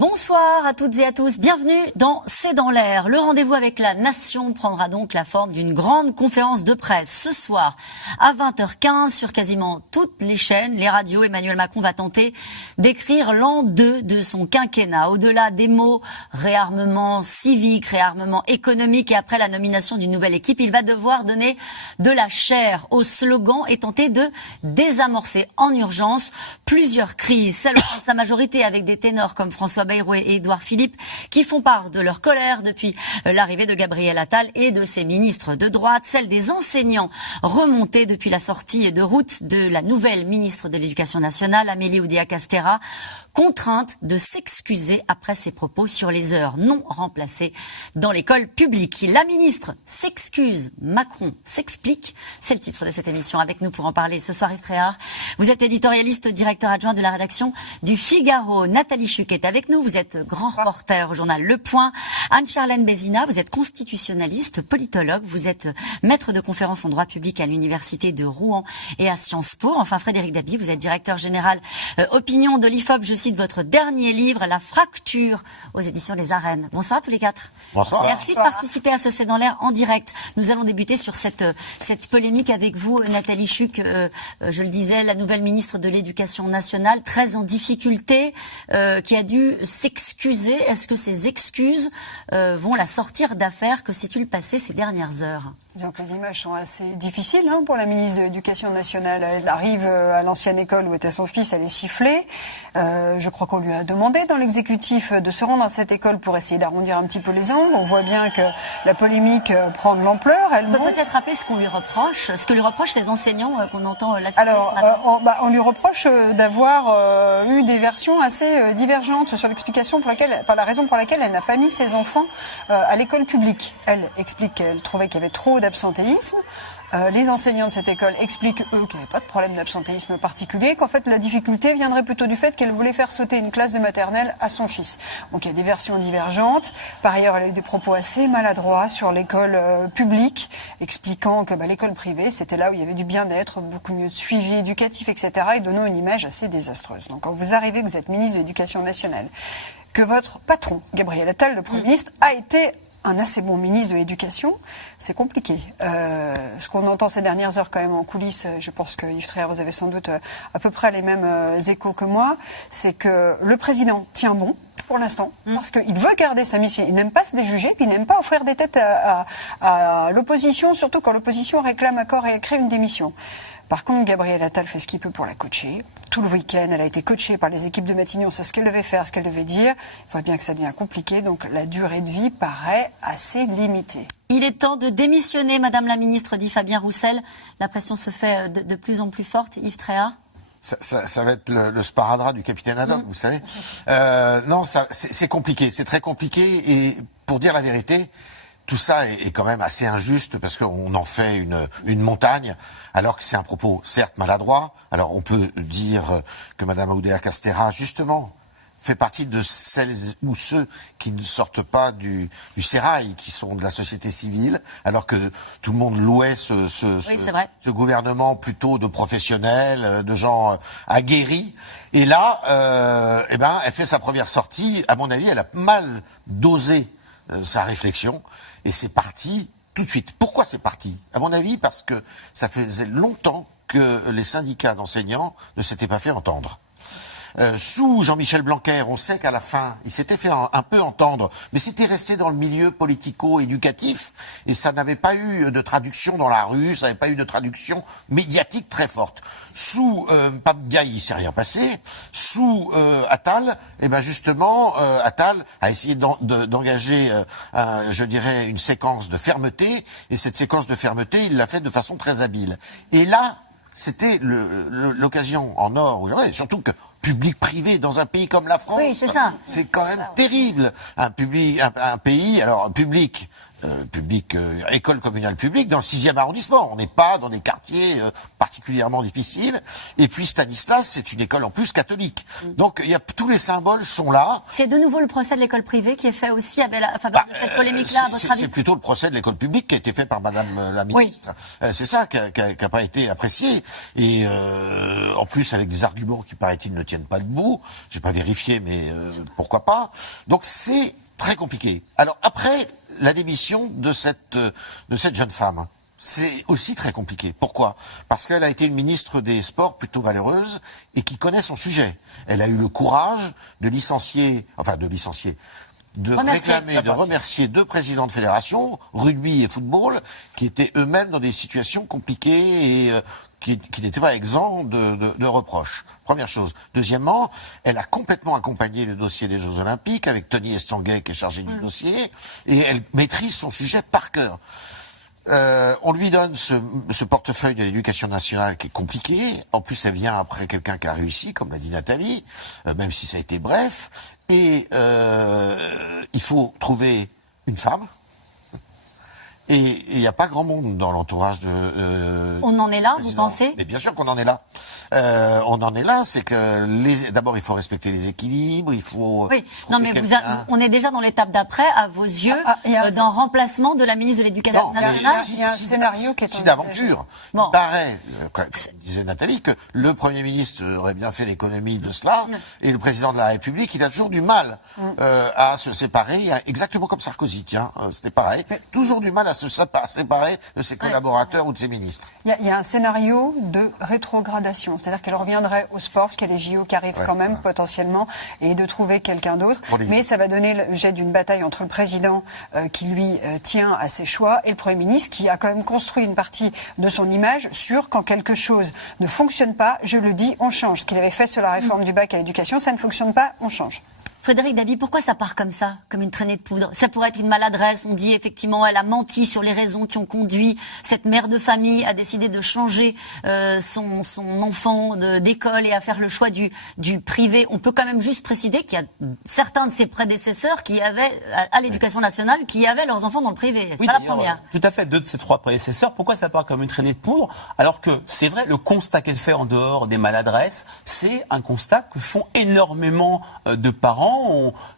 Bonsoir à toutes et à tous, bienvenue dans C'est dans l'air. Le rendez-vous avec la nation prendra donc la forme d'une grande conférence de presse. Ce soir, à 20h15, sur quasiment toutes les chaînes, les radios, Emmanuel Macron va tenter d'écrire l'an 2 de son quinquennat. Au-delà des mots réarmement civique, réarmement économique et après la nomination d'une nouvelle équipe, il va devoir donner de la chair au slogan et tenter de désamorcer en urgence plusieurs crises. Celle de sa majorité avec des ténors comme François Bayrou et Édouard Philippe qui font part de leur colère depuis l'arrivée de Gabriel Attal et de ses ministres de droite, celle des enseignants remontés depuis la sortie de route de la nouvelle ministre de l'Éducation nationale, Amélie Oudéa-Castéra, contrainte de s'excuser après ses propos sur les heures non remplacées dans l'école publique. La ministre s'excuse, Macron s'explique. C'est le titre de cette émission. Avec nous pour en parler ce soir, Yves Tréhard. Vous êtes éditorialiste, directeur adjoint de la rédaction du Figaro. Nathalie Chuc est avec nous. Vous êtes grand reporter au journal Le Point. Anne-Charlène Bézina, vous êtes constitutionnaliste, politologue. Vous êtes maître de conférences en droit public à l'université de Rouen et à Sciences Po. Enfin, Frédéric Dabi, vous êtes directeur général opinion de l'IFOP. Je cite votre dernier livre, La fracture, aux éditions Les Arènes. Bonsoir à tous les quatre. Bonsoir. Merci de participer à ce C'est dans l'air en direct. Nous allons débuter sur cette polémique avec vous, Nathalie Chuc. Je le disais, la nouvelle ministre de l'Éducation nationale, très en difficulté, qui a dû s'excuser. Est-ce que ces excuses vont la sortir d'affaire? Que s'est-il passé ces dernières heures? Disons que les images sont assez difficiles pour la ministre de l'Éducation nationale. Elle arrive à l'ancienne école où était son fils, elle est sifflée. Je crois qu'on lui a demandé dans l'exécutif de se rendre à cette école pour essayer d'arrondir un petit peu les angles. On voit bien que la polémique prend de l'ampleur. On peut peut-être rappeler ce qu'on lui reproche, ce que lui reprochent ces enseignants qu'on entend la citer. Alors, on lui reproche d'avoir eu des versions assez divergentes sur l'explication pour laquelle, la raison pour laquelle elle n'a pas mis ses enfants à l'école publique. Elle explique qu'elle trouvait qu'il y avait trop d'absentéisme. Les enseignants de cette école expliquent, eux, qu'il n'y avait pas de problème d'absentéisme particulier, qu'en fait, la difficulté viendrait plutôt du fait qu'elle voulait faire sauter une classe de maternelle à son fils. Donc, il y a des versions divergentes. Par ailleurs, elle a eu des propos assez maladroits sur l'école publique, expliquant que l'école privée, c'était là où il y avait du bien-être, beaucoup mieux de suivi éducatif, etc., et donnant une image assez désastreuse. Donc, quand vous arrivez, vous êtes ministre de l'Éducation nationale, que votre patron, Gabriel Attal, le Premier ministre, a été un assez bon ministre de l'Éducation, c'est compliqué. Ce qu'on entend ces dernières heures quand même en coulisses, je pense que Yves Tréhard, vous avez sans doute à peu près les mêmes échos que moi, c'est que le président tient bon pour l'instant, parce qu'il veut garder sa mission. Il n'aime pas se déjuger, puis il n'aime pas offrir des têtes à l'opposition, surtout quand l'opposition réclame à corps et à cri une démission. Par contre, Gabriel Attal fait ce qu'il peut pour la coacher. Tout le week-end, elle a été coachée par les équipes de Matignon sur ce qu'elle devait faire, ce qu'elle devait dire. Il voit bien que ça devient compliqué, donc la durée de vie paraît assez limitée. Il est temps de démissionner, Madame la Ministre, dit Fabien Roussel. La pression se fait de plus en plus forte. Yves Tréhard. Ça va être le sparadrap du capitaine Haddock, vous savez. Non, c'est compliqué, c'est très compliqué. Et pour dire la vérité, tout ça est quand même assez injuste parce qu'on en fait une montagne, alors que c'est un propos certes maladroit. Alors on peut dire que Madame Oudéa-Castéra, justement, fait partie de celles ou ceux qui ne sortent pas du sérail, qui sont de la société civile, alors que tout le monde louait ce gouvernement plutôt de professionnels, de gens aguerris. Et là, elle fait sa première sortie. À mon avis, elle a mal dosé sa réflexion. Et c'est parti tout de suite. Pourquoi c'est parti? À mon avis, parce que ça faisait longtemps que les syndicats d'enseignants ne s'étaient pas fait entendre. Sous Jean-Michel Blanquer, on sait qu'à la fin, il s'était fait un peu entendre, mais c'était resté dans le milieu politico-éducatif, et ça n'avait pas eu de traduction dans la rue, ça n'avait pas eu de traduction médiatique très forte. Sous Pape Biaille, il s'est rien passé. Sous Attal, justement, Attal a essayé d'engager, je dirais, une séquence de fermeté, et cette séquence de fermeté, il l'a fait de façon très habile. Et là, c'était l'occasion en or, surtout que public-privé dans un pays comme la France, oui, c'est ça. C'est quand même terrible. Un pays, alors public, école communale publique dans le 6e arrondissement. On n'est pas dans des quartiers particulièrement difficiles. Et puis Stanislas, c'est une école en plus catholique. Donc tous les symboles sont là. C'est de nouveau le procès de l'école privée qui est fait aussi à faveur de cette polémique-là, à votre avis? C'est plutôt le procès de l'école publique qui a été fait par Madame la ministre. Oui. C'est ça qui a pas été apprécié. Et en plus avec des arguments qui paraît-il ne tiennent pas debout. J'ai pas vérifié, mais pourquoi pas. Donc c'est très compliqué. Alors après la démission de cette jeune femme, c'est aussi très compliqué. Pourquoi? Parce qu'elle a été une ministre des Sports plutôt valeureuse et qui connaît son sujet. Elle a eu le courage de remercier deux présidents de fédération, rugby et football, qui étaient eux-mêmes dans des situations compliquées et qui n'étaient pas exempts de reproches. Première chose. Deuxièmement, elle a complètement accompagné le dossier des Jeux Olympiques avec Tony Estanguet qui est chargé du dossier et elle maîtrise son sujet par cœur. On lui donne ce portefeuille de l'éducation nationale qui est compliqué. En plus, elle vient après quelqu'un qui a réussi, comme l'a dit Nathalie, même si ça a été bref. Et il faut trouver une femme. Et il n'y a pas grand monde dans l'entourage de... On en est là, vous pensez? Mais bien sûr qu'on en est là. On en est là, c'est que d'abord il faut respecter les équilibres, il faut... Oui, non mais on est déjà dans l'étape d'après, à vos yeux, d'un remplacement de la ministre de l'Éducation nationale. Il y a un scénario qui est... Si d'aventure, il paraît, comme disait Nathalie, que le Premier ministre aurait bien fait l'économie de cela, et le Président de la République, il a toujours du mal à se séparer, exactement comme Sarkozy, tiens, c'était pareil, toujours du mal à se séparer de ses collaborateurs ou de ses ministres. Il y a un scénario de rétrogradation, c'est-à-dire qu'elle reviendrait au sport, parce qu'il y a les JO qui arrivent quand même potentiellement, et de trouver quelqu'un d'autre. Mais ça va donner l'objet d'une bataille entre le président qui lui tient à ses choix et le Premier ministre qui a quand même construit une partie de son image sur quand quelque chose ne fonctionne pas, je le dis, on change. Ce qu'il avait fait sur la réforme du bac à l'éducation, ça ne fonctionne pas, on change. Frédéric Dabi, pourquoi ça part comme ça, comme une traînée de poudre? Ça pourrait être une maladresse. On dit effectivement, elle a menti sur les raisons qui ont conduit cette mère de famille à décider de changer son enfant d'école et à faire le choix du privé. On peut quand même juste préciser qu'il y a certains de ses prédécesseurs qui avaient, à l'éducation nationale, qui avaient leurs enfants dans le privé. C'est pas la première. Tout à fait, deux de ses trois prédécesseurs. Pourquoi ça part comme une traînée de poudre? Alors que c'est vrai, le constat qu'elle fait en dehors des maladresses, c'est un constat que font énormément de parents.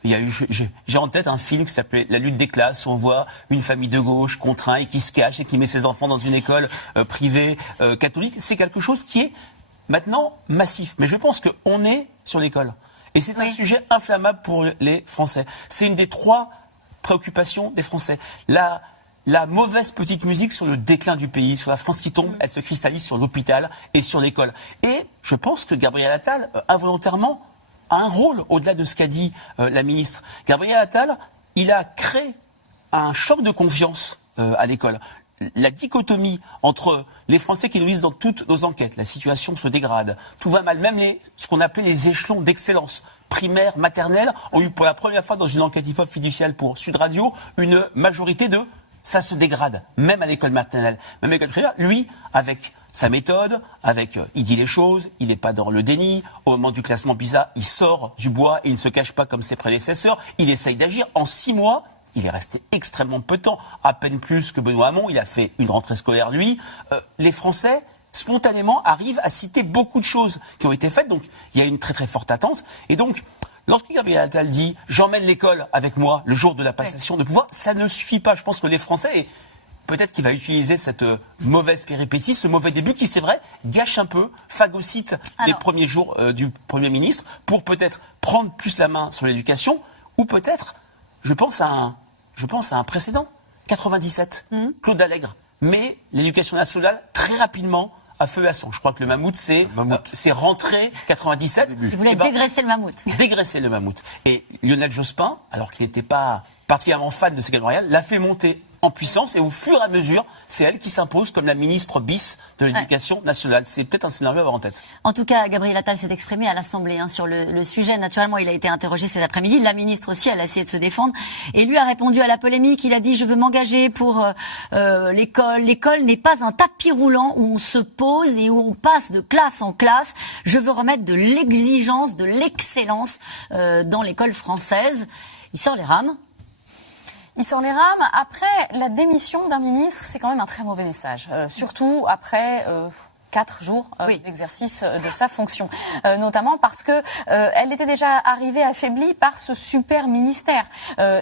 J'ai en tête un film qui s'appelait La lutte des classes, où on voit une famille de gauche contre un et qui se cache et qui met ses enfants dans une école privée catholique. C'est quelque chose qui est maintenant massif. Mais je pense qu'on est sur l'école. Et c'est un sujet inflammable pour les Français. C'est une des trois préoccupations des Français. La mauvaise petite musique sur le déclin du pays, sur la France qui tombe, elle se cristallise sur l'hôpital et sur l'école. Et je pense que Gabriel Attal, involontairement, a un rôle au-delà de ce qu'a dit la ministre. Gabriel Attal, il a créé un choc de confiance à l'école. La dichotomie entre les Français qui nous disent dans toutes nos enquêtes, la situation se dégrade, tout va mal, même ce qu'on appelait les échelons d'excellence, primaire, maternelle, ont eu pour la première fois dans une enquête IFOP fiduciale pour Sud Radio une majorité de ça se dégrade, même à l'école maternelle, même à l'école primaire. Lui, avec sa méthode, il dit les choses, il n'est pas dans le déni. Au moment du classement PISA, il sort du bois et il ne se cache pas comme ses prédécesseurs. Il essaye d'agir. En 6 mois, il est resté extrêmement peu de temps, à peine plus que Benoît Hamon. Il a fait une rentrée scolaire, lui. Les Français, spontanément, arrivent à citer beaucoup de choses qui ont été faites. Donc, il y a une très très forte attente. Et donc, lorsque Gabriel Attal dit « j'emmène l'école avec moi le jour de la passation de pouvoir », ça ne suffit pas. Je pense que les Français... Et peut-être qu'il va utiliser cette mauvaise péripétie, ce mauvais début qui, c'est vrai, gâche un peu, phagocyte les premiers jours du Premier ministre pour peut-être prendre plus la main sur l'éducation ou peut-être, je pense à un précédent, 97, Claude Allègre. Mais l'éducation nationale, très rapidement, à feu et à sang. Je crois que le mammouth, c'est rentré 97. Il voulait dégraisser le mammouth. Dégraisser le mammouth. Et Lionel Jospin, alors qu'il n'était pas particulièrement fan de Ségolène Royal, l'a fait monter en puissance et au fur et à mesure, c'est elle qui s'impose comme la ministre bis de l'Éducation nationale. C'est peut-être un scénario à avoir en tête. En tout cas, Gabriel Attal s'est exprimé à l'Assemblée sur le sujet. Naturellement, il a été interrogé cet après-midi. La ministre aussi, elle a essayé de se défendre. Et lui a répondu à la polémique. Il a dit « Je veux m'engager pour l'école. L'école n'est pas un tapis roulant où on se pose et où on passe de classe en classe. Je veux remettre de l'exigence, de l'excellence dans l'école française. » Il sort les rames. Il sort les rames. Après, la démission d'un ministre, c'est quand même un très mauvais message. Surtout après 4 jours d'exercice de sa fonction, notamment parce que elle était déjà arrivée affaiblie par ce super ministère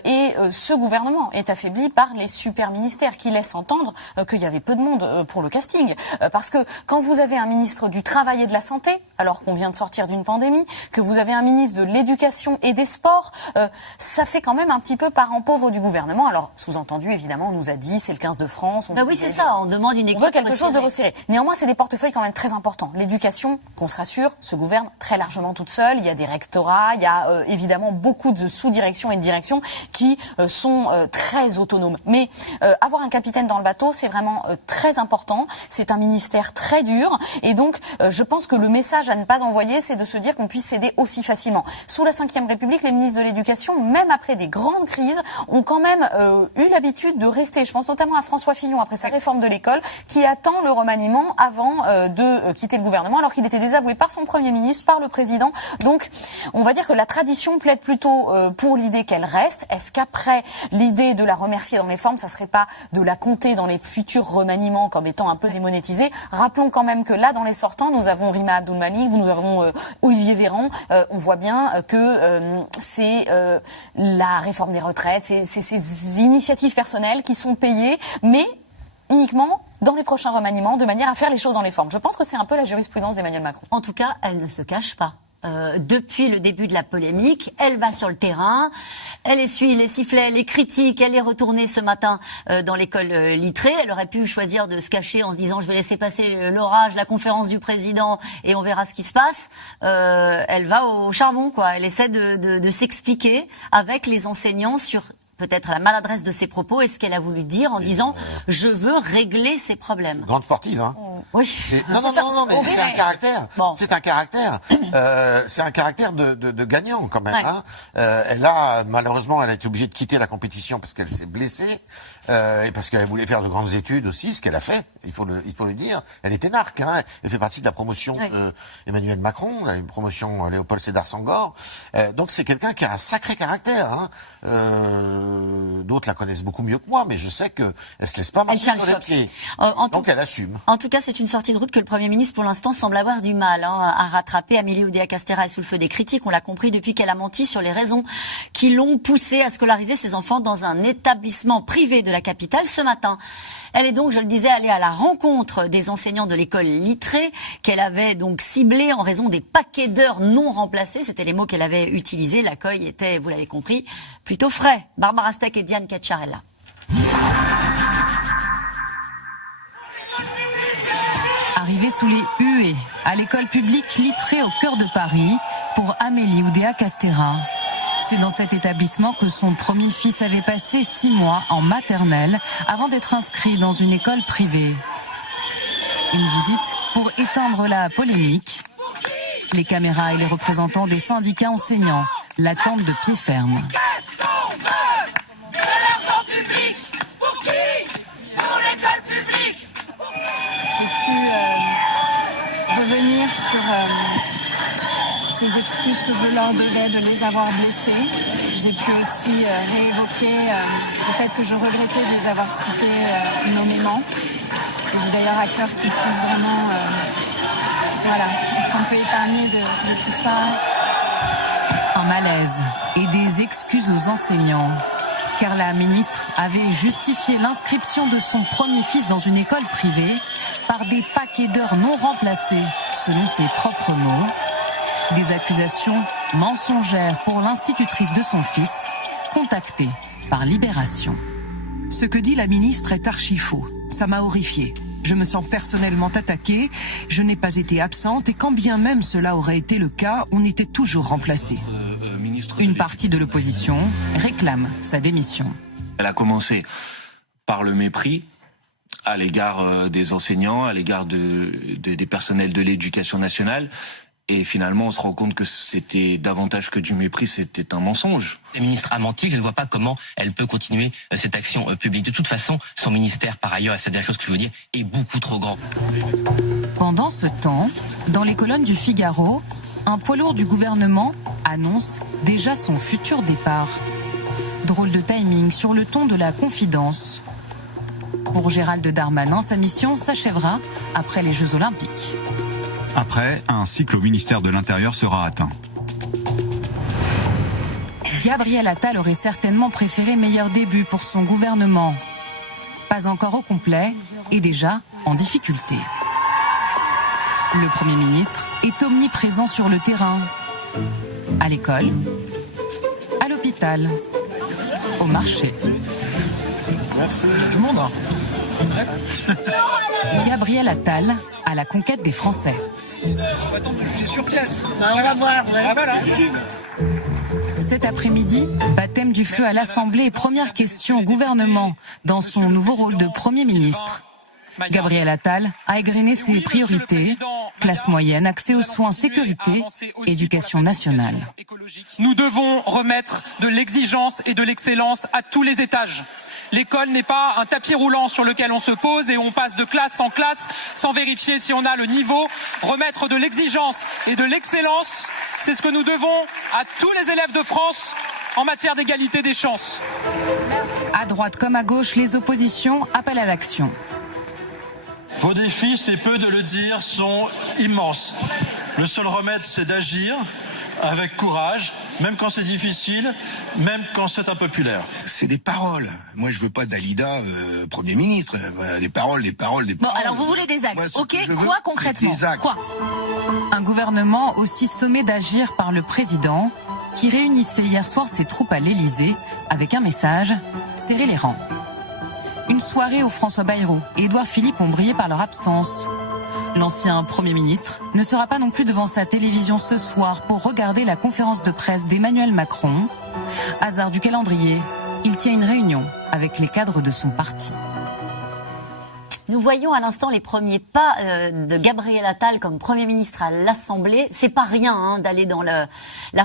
et ce gouvernement est affaibli par les super ministères qui laissent entendre qu'il y avait peu de monde pour le casting, parce que quand vous avez un ministre du Travail et de la Santé, alors qu'on vient de sortir d'une pandémie, que vous avez un ministre de l'Éducation et des Sports, ça fait quand même un petit peu parent pauvre du gouvernement. Alors sous-entendu, évidemment, on nous a dit c'est le 15 de France. Oui, c'est ça. On demande une équipe. On veut quelque chose de resserré. Néanmoins, c'est des portefeuilles quand même très importants. L'éducation, qu'on se rassure, se gouverne très largement toute seule. Il y a des rectorats, il y a évidemment beaucoup de sous-directions et de directions qui sont très autonomes. Mais avoir un capitaine dans le bateau, c'est vraiment très important. C'est un ministère très dur. Et donc, je pense que le message à ne pas envoyer, c'est de se dire qu'on puisse céder aussi facilement. Sous la Ve République, les ministres de l'Éducation, même après des grandes crises, ont quand même eu l'habitude de rester. Je pense notamment à François Fillon, après sa réforme de l'école, qui attend le remaniement avant de quitter le gouvernement, alors qu'il était désavoué par son Premier ministre, par le Président. Donc, on va dire que la tradition plaide plutôt pour l'idée qu'elle reste. Est-ce qu'après, l'idée de la remercier dans les formes, ça serait pas de la compter dans les futurs remaniements comme étant un peu démonétisée? Rappelons quand même que là, dans les sortants, nous avons Rima Abdul-Malik, nous avons Olivier Véran. On voit bien que c'est la réforme des retraites, c'est ces initiatives personnelles qui sont payées, mais uniquement dans les prochains remaniements, de manière à faire les choses dans les formes. Je pense que c'est un peu la jurisprudence d'Emmanuel Macron. En tout cas, elle ne se cache pas. Depuis le début de la polémique, elle va sur le terrain, elle essuie les sifflets, les critiques, elle est retournée ce matin dans l'école Littré. Elle aurait pu choisir de se cacher en se disant je vais laisser passer l'orage, la conférence du président et on verra ce qui se passe. Elle va au charbon, quoi. Elle essaie de s'expliquer avec les enseignants sur peut-être la maladresse de ses propos et ce qu'elle a voulu dire en disant je veux régler ces problèmes. Grande sportive, hein. Oui. Non, mais c'est un caractère. Bon. C'est un caractère. C'est un caractère de gagnant quand même. Ouais. Hein. Elle a malheureusement, elle a été obligée de quitter la compétition parce qu'elle s'est blessée et parce qu'elle voulait faire de grandes études aussi, ce qu'elle a fait. Il faut le dire. Elle est énarque. Hein. Elle fait partie de la promotion d'Emmanuel Macron, une promotion Léopold Sédar Senghor. Donc c'est quelqu'un qui a un sacré caractère. Hein. D'autres la connaissent beaucoup mieux que moi, mais je sais qu'elle se laisse pas marcher sur les pieds. Donc elle assume. En tout cas, c'est une sortie de route que le Premier ministre, pour l'instant, semble avoir du mal à rattraper. Amélie Oudéa-Castéra est sous le feu des critiques. On l'a compris depuis qu'elle a menti sur les raisons qui l'ont poussée à scolariser ses enfants dans un établissement privé de la capitale ce matin. Elle est donc, je le disais, allée à la rencontre des enseignants de l'école Littré, qu'elle avait donc ciblée en raison des paquets d'heures non remplacés. C'était les mots qu'elle avait utilisés. L'accueil était, vous l'avez compris, plutôt frais. Barbara Steck et Diane Cacciarella. Arrivée sous les huées à l'école publique Littré au cœur de Paris pour Amélie Oudéa-Castéra. C'est dans cet établissement que son premier fils avait passé 6 mois en maternelle avant d'être inscrit dans une école privée. Une visite pour éteindre la polémique. Les caméras et les représentants des syndicats enseignants l'attendent de pied ferme. Revenir sur ces excuses que je leur devais de les avoir blessés. J'ai pu aussi réévoquer le fait que je regrettais de les avoir cités nommément. Et j'ai d'ailleurs à cœur qu'ils puissent vraiment être un peu épargnés de tout ça. Un malaise et des excuses aux enseignants. Car la ministre avait justifié l'inscription de son premier fils dans une école privée par des paquets d'heures non remplacés, selon ses propres mots. Des accusations mensongères pour l'institutrice de son fils, contactée par Libération. Ce que dit la ministre est archi faux. Ça m'a horrifiée. Je me sens personnellement attaquée, je n'ai pas été absente et quand bien même cela aurait été le cas, on était toujours remplacés. Une partie de l'opposition réclame sa démission. Elle a commencé par le mépris à l'égard des enseignants, à l'égard des personnels de l'éducation nationale. Et finalement, on se rend compte que c'était davantage que du mépris, c'était un mensonge. La ministre a menti, je ne vois pas comment elle peut continuer cette action publique. De toute façon, son ministère, par ailleurs, et c'est la chose que je veux dire, est beaucoup trop grand. Pendant ce temps, dans les colonnes du Figaro, un poids lourd du gouvernement annonce déjà son futur départ. Drôle de timing sur le ton de la confidence. Pour Gérald Darmanin, sa mission s'achèvera après les Jeux Olympiques. Après, un cycle au ministère de l'Intérieur sera atteint. Gabriel Attal aurait certainement préféré meilleur début pour son gouvernement. Pas encore au complet et déjà en difficulté. Le Premier ministre est omniprésent sur le terrain. À l'école, à l'hôpital, au marché. Merci. Du monde. Gabriel Attal à la conquête des Français. Il faut attendre de juger sur place. On va voir. Ah, voilà. Cet après-midi, baptême du feu à l'Assemblée et première question au gouvernement dans son nouveau rôle de Premier ministre. Gabriel Attal a égrené ses priorités, classe moyenne, accès aux soins, sécurité, éducation nationale. Nous devons remettre de l'exigence et de l'excellence à tous les étages. L'école n'est pas un tapis roulant sur lequel on se pose et on passe de classe en classe sans vérifier si on a le niveau. Remettre de l'exigence et de l'excellence, c'est ce que nous devons à tous les élèves de France en matière d'égalité des chances. À droite comme à gauche, les oppositions appellent à l'action. Vos défis, c'est peu de le dire, sont immenses. Le seul remède, c'est d'agir avec courage, même quand c'est difficile, même quand c'est impopulaire. C'est des paroles. Moi, je veux pas Dalida Premier ministre. Des paroles. Bon, alors vous voulez des actes, Moi, ok? je veux, Quoi concrètement? des actes. Quoi? Un gouvernement aussi sommé d'agir par le président, qui réunissait hier soir ses troupes à l'Élysée avec un message: serrer les rangs. Une soirée où François Bayrou et Édouard Philippe ont brillé par leur absence. L'ancien Premier ministre ne sera pas non plus devant sa télévision ce soir pour regarder la conférence de presse d'Emmanuel Macron. Hasard du calendrier, il tient une réunion avec les cadres de son parti. Nous voyons à l'instant les premiers pas de Gabriel Attal comme Premier ministre à l'Assemblée. C'est pas rien d'aller dans la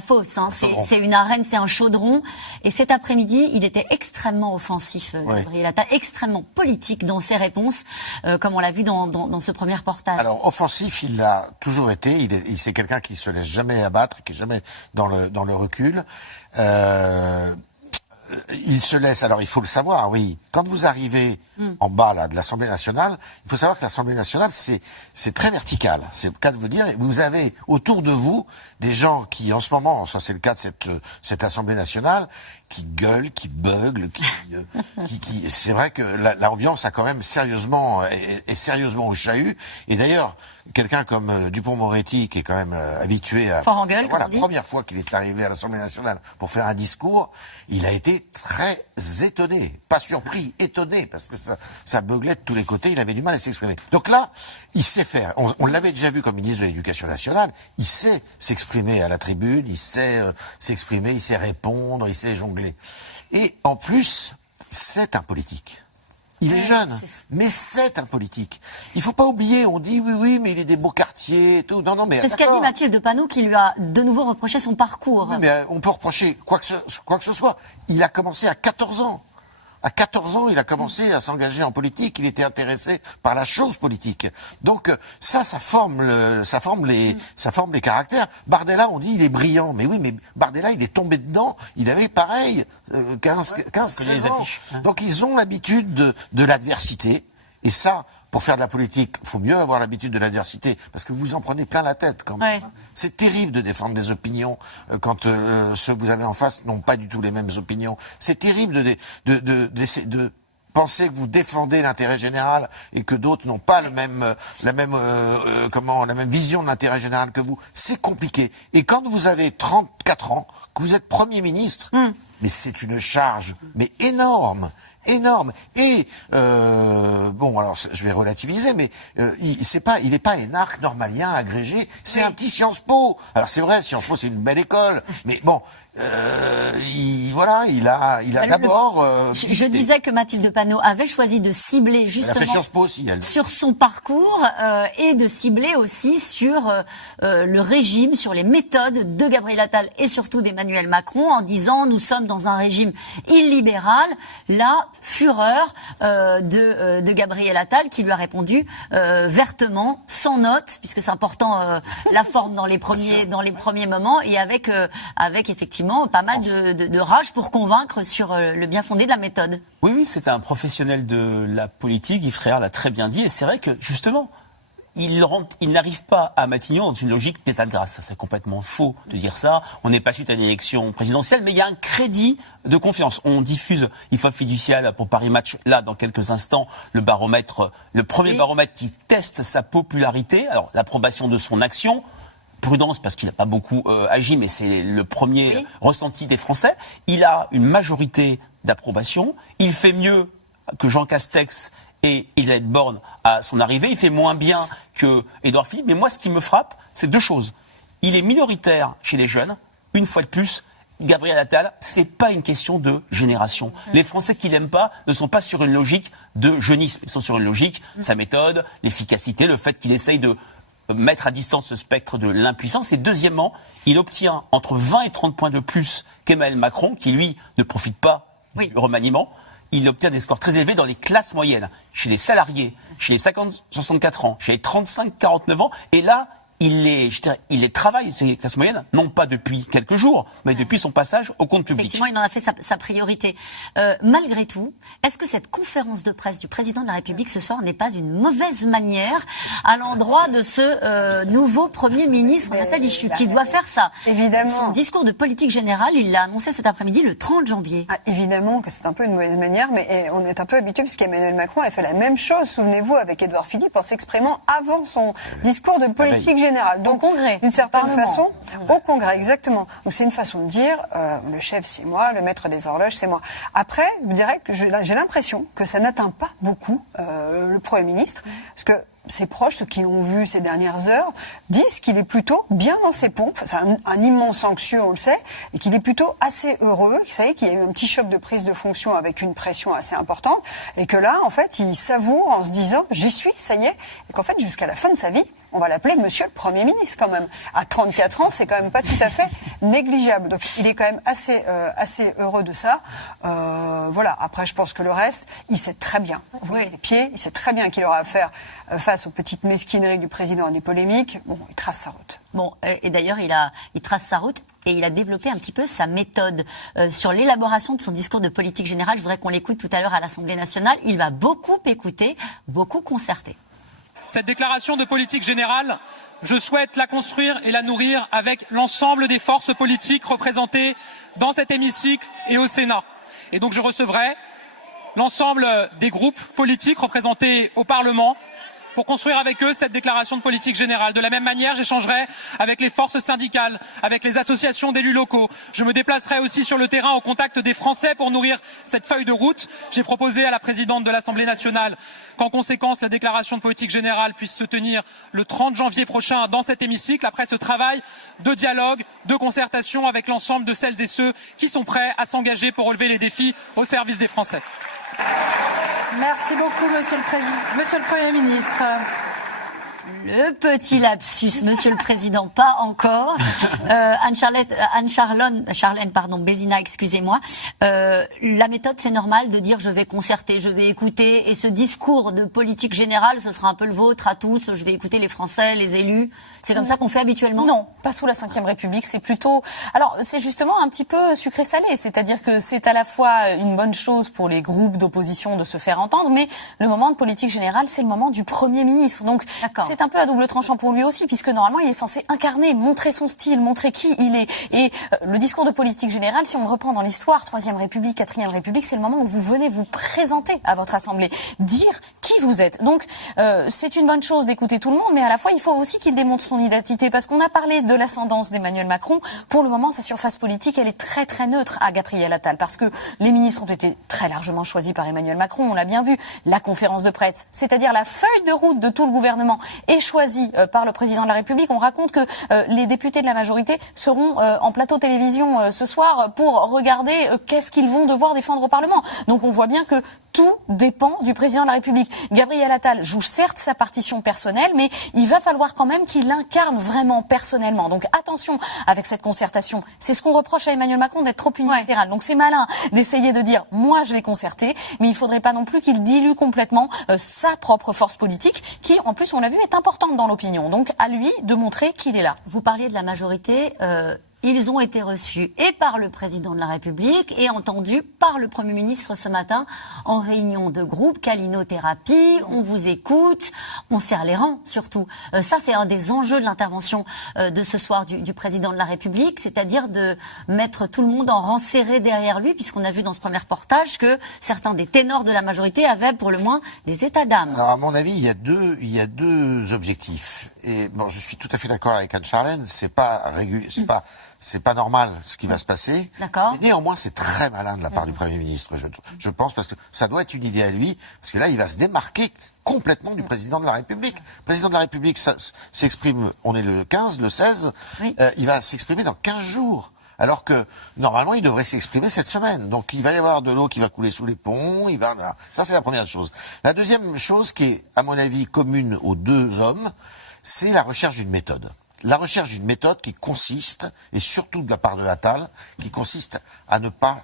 fosse. C'est une arène, c'est un chaudron. Et cet après-midi, il était extrêmement offensif, Gabriel Attal, extrêmement politique dans ses réponses, comme on l'a vu dans ce premier reportage. Alors offensif, il l'a toujours été. C'est quelqu'un qui se laisse jamais abattre, qui est jamais dans le recul. Il se laisse, alors il faut le savoir, oui. Quand vous arrivez en bas là de l'Assemblée nationale, il faut savoir que l'Assemblée nationale c'est très vertical. C'est le cas de vous dire. Vous avez autour de vous des gens qui, en ce moment, ça c'est le cas de cette Assemblée nationale, qui gueulent, qui beuglent, qui c'est vrai que l'ambiance a quand même sérieusement est sérieusement au chahut. Et d'ailleurs, quelqu'un comme Dupond-Moretti, qui est quand même habitué à fort en gueule, la première fois qu'il est arrivé à l'Assemblée nationale pour faire un discours, il a été très étonné, pas surpris, étonné, parce que ça beuglait de tous les côtés, il avait du mal à s'exprimer. Donc là, il sait faire. On l'avait déjà vu comme ministre de l'Éducation nationale, il sait s'exprimer à la tribune, il sait s'exprimer, il sait répondre, il sait jongler. Et en plus, c'est un politique. Il est jeune, mais c'est un politique. Il faut pas oublier, on dit oui, mais il est des beaux quartiers et tout. Non, mais c'est ce qu'a dit Mathilde Panot, qui lui a de nouveau reproché son parcours. Oui, mais on peut reprocher quoi que ce soit. Il a commencé à 14 ans. À 14 ans, il a commencé à s'engager en politique. Il était intéressé par la chose politique. Donc ça forme les caractères. Bardella, on dit il est brillant, mais oui, mais Bardella, il est tombé dedans. Il avait pareil 15-16 ans. Donc ils ont l'habitude de l'adversité. Et ça, pour faire de la politique, il faut mieux avoir l'habitude de l'adversité, parce que vous en prenez plein la tête quand même. Ouais. C'est terrible de défendre des opinions quand ceux que vous avez en face n'ont pas du tout les mêmes opinions. C'est terrible de penser que vous défendez l'intérêt général et que d'autres n'ont pas la même vision de l'intérêt général que vous. C'est compliqué. Et quand vous avez 34 ans, que vous êtes Premier ministre, mais c'est une charge, mais énorme. Et bon, alors je vais relativiser, mais il n'est pas énarque, normalien, agrégé. C'est un petit Sciences Po. Alors c'est vrai, Sciences Po c'est une belle école, mais bon. Il a d'abord. Je disais que Mathilde Panot avait choisi de cibler justement elle a fait Sciences Po aussi, elle. Sur son parcours et de cibler aussi sur le régime, sur les méthodes de Gabriel Attal et surtout d'Emmanuel Macron, en disant nous sommes dans un régime illibéral. La fureur de Gabriel Attal, qui lui a répondu vertement, sans note, puisque c'est important la forme dans les premiers moments, et avec effectivement effectivement pas mal de rage pour convaincre sur le bien fondé de la méthode. Oui, c'est un professionnel de la politique, Yves Tréhard l'a très bien dit, et c'est vrai que justement, il n'arrive pas à Matignon dans une logique d'état de grâce. C'est complètement faux de dire ça. On n'est pas suite à une élection présidentielle, mais il y a un crédit de confiance. On diffuse IFOP Fiducial pour Paris Match, là, dans quelques instants, le premier baromètre qui teste sa popularité, alors l'approbation de son action. Prudence, parce qu'il n'a pas beaucoup agi, mais c'est le premier ressenti des Français. Il a une majorité d'approbation. Il fait mieux que Jean Castex et Elisabeth Borne à son arrivée. Il fait moins bien que Édouard Philippe. Mais moi, ce qui me frappe, c'est deux choses. Il est minoritaire chez les jeunes. Une fois de plus, Gabriel Attal, c'est pas une question de génération. Les Français qui l'aiment pas ne sont pas sur une logique de jeunisme. Ils sont sur une logique, sa méthode, l'efficacité, le fait qu'il essaye de mettre à distance ce spectre de l'impuissance. Et deuxièmement, il obtient entre 20 et 30 points de plus qu'Emmanuel Macron, qui lui ne profite pas du remaniement. Il obtient des scores très élevés dans les classes moyennes, chez les salariés, chez les 50-64 ans, chez les 35-49 ans. Et là, il travaille ces classes moyennes, non pas depuis quelques jours, mais depuis son passage au compte public. Effectivement, il en a fait sa priorité. Malgré tout, est-ce que cette conférence de presse du président de la République ce soir n'est pas une mauvaise manière à l'endroit de ce nouveau Premier ministre, Nathalie Chut, qui doit faire ça? Évidemment. Son discours de politique générale, il l'a annoncé cet après-midi, le 30 janvier. Évidemment que c'est un peu une mauvaise manière, mais on est un peu habitué puisqu'Emmanuel Macron a fait la même chose, souvenez-vous, avec Édouard Philippe, en s'exprimant avant son discours de politique générale. Donc, au Congrès, d'une certaine façon, au Congrès, exactement. Donc, c'est une façon de dire, le chef, c'est moi, le maître des horloges, c'est moi. Après, je dirais que j'ai l'impression que ça n'atteint pas beaucoup le Premier ministre, parce que ses proches, ceux qui l'ont vu ces dernières heures, disent qu'il est plutôt bien dans ses pompes. C'est un immense anxieux, on le sait, et qu'il est plutôt assez heureux. Vous savez qu'il y a eu un petit choc de prise de fonction avec une pression assez importante, et que là, en fait, il savoure en se disant, j'y suis, ça y est, et qu'en fait, jusqu'à la fin de sa vie, on va l'appeler Monsieur le Premier ministre quand même. À 34 ans, c'est quand même pas tout à fait négligeable. Donc, il est quand même assez heureux de ça. Voilà. Après, je pense que le reste, il sait très bien. Les pieds, il sait très bien qu'il aura à faire face aux petites mesquineries du président et des polémiques. Bon, il trace sa route. Bon, et d'ailleurs, il trace sa route. Et il a développé un petit peu sa méthode sur l'élaboration de son discours de politique générale. Je voudrais qu'on l'écoute tout à l'heure à l'Assemblée nationale. Il va beaucoup écouter, beaucoup concerter. Cette déclaration de politique générale, je souhaite la construire et la nourrir avec l'ensemble des forces politiques représentées dans cet hémicycle et au Sénat. Et donc je recevrai l'ensemble des groupes politiques représentés au Parlement pour construire avec eux cette déclaration de politique générale. De la même manière, j'échangerai avec les forces syndicales, avec les associations d'élus locaux. Je me déplacerai aussi sur le terrain au contact des Français pour nourrir cette feuille de route. J'ai proposé à la présidente de l'Assemblée nationale qu'en conséquence, la déclaration de politique générale puisse se tenir le 30 janvier prochain dans cet hémicycle, après ce travail de dialogue, de concertation avec l'ensemble de celles et ceux qui sont prêts à s'engager pour relever les défis au service des Français. Merci beaucoup, Monsieur le Premier ministre. Le petit lapsus, Monsieur le Président, pas encore. Anne-Charlène, Bézina, excusez-moi. La méthode, c'est normal de dire je vais concerter, je vais écouter, et ce discours de politique générale, ce sera un peu le vôtre à tous, je vais écouter les Français, les élus. C'est comme ça qu'on fait habituellement? Non, pas sous la Ve République, c'est plutôt... Alors, c'est justement un petit peu sucré-salé, c'est-à-dire que c'est à la fois une bonne chose pour les groupes d'opposition de se faire entendre, mais le moment de politique générale, c'est le moment du Premier ministre. Donc, c'est un peu à double tranchant pour lui aussi, puisque normalement, il est censé incarner, montrer son style, montrer qui il est. Et le discours de politique générale, si on le reprend dans l'histoire, Troisième République, Quatrième République, c'est le moment où vous venez vous présenter à votre Assemblée, dire qui vous êtes. Donc, c'est une bonne chose d'écouter tout le monde, mais à la fois, il faut aussi qu'il démontre son identité, parce qu'on a parlé de l'ascendance d'Emmanuel Macron. Pour le moment, sa surface politique, elle est très très neutre à Gabriel Attal, parce que les ministres ont été très largement choisis par Emmanuel Macron, on l'a bien vu. La conférence de presse, c'est-à-dire la feuille de route de tout le gouvernement, est choisie par le président de la République. On raconte que les députés de la majorité seront en plateau télévision ce soir pour regarder qu'est-ce qu'ils vont devoir défendre au Parlement. Donc on voit bien que tout dépend du président de la République. Gabriel Attal joue certes sa partition personnelle, mais il va falloir quand même qu'il l'incarne vraiment personnellement. Donc attention avec cette concertation. C'est ce qu'on reproche à Emmanuel Macron, d'être trop unilatéral. Donc c'est malin d'essayer de dire moi je vais concerter, mais il faudrait pas non plus qu'il dilue complètement sa propre force politique, qui en plus on l'a vu est importante dans l'opinion. Donc à lui de montrer qu'il est là. Vous parliez de la majorité. ils ont été reçus et par le président de la République et entendus par le Premier ministre ce matin en réunion de groupe, calinothérapie, on vous écoute, on serre les rangs surtout. Ça, c'est un des enjeux de l'intervention de ce soir du président de la République, c'est-à-dire de mettre tout le monde en rang serré derrière lui, puisqu'on a vu dans ce premier reportage que certains des ténors de la majorité avaient pour le moins des états d'âme. Alors à mon avis, il y a deux objectifs. Et bon, je suis tout à fait d'accord avec Anne-Charlène, c'est pas normal ce qui va se passer. D'accord. Mais néanmoins, c'est très malin de la part du Premier ministre, je pense, parce que ça doit être une idée à lui, parce que là, il va se démarquer complètement du président de la République. Le président de la République s'exprime, on est le 15, le 16, oui. Il va s'exprimer dans 15 jours. Alors que, normalement, il devrait s'exprimer cette semaine. Donc, il va y avoir de l'eau qui va couler sous les ponts, ça, c'est la première chose. La deuxième chose qui est, à mon avis, commune aux deux hommes, c'est la recherche d'une méthode. La recherche d'une méthode qui consiste, et surtout de la part de Attal, qui consiste à ne pas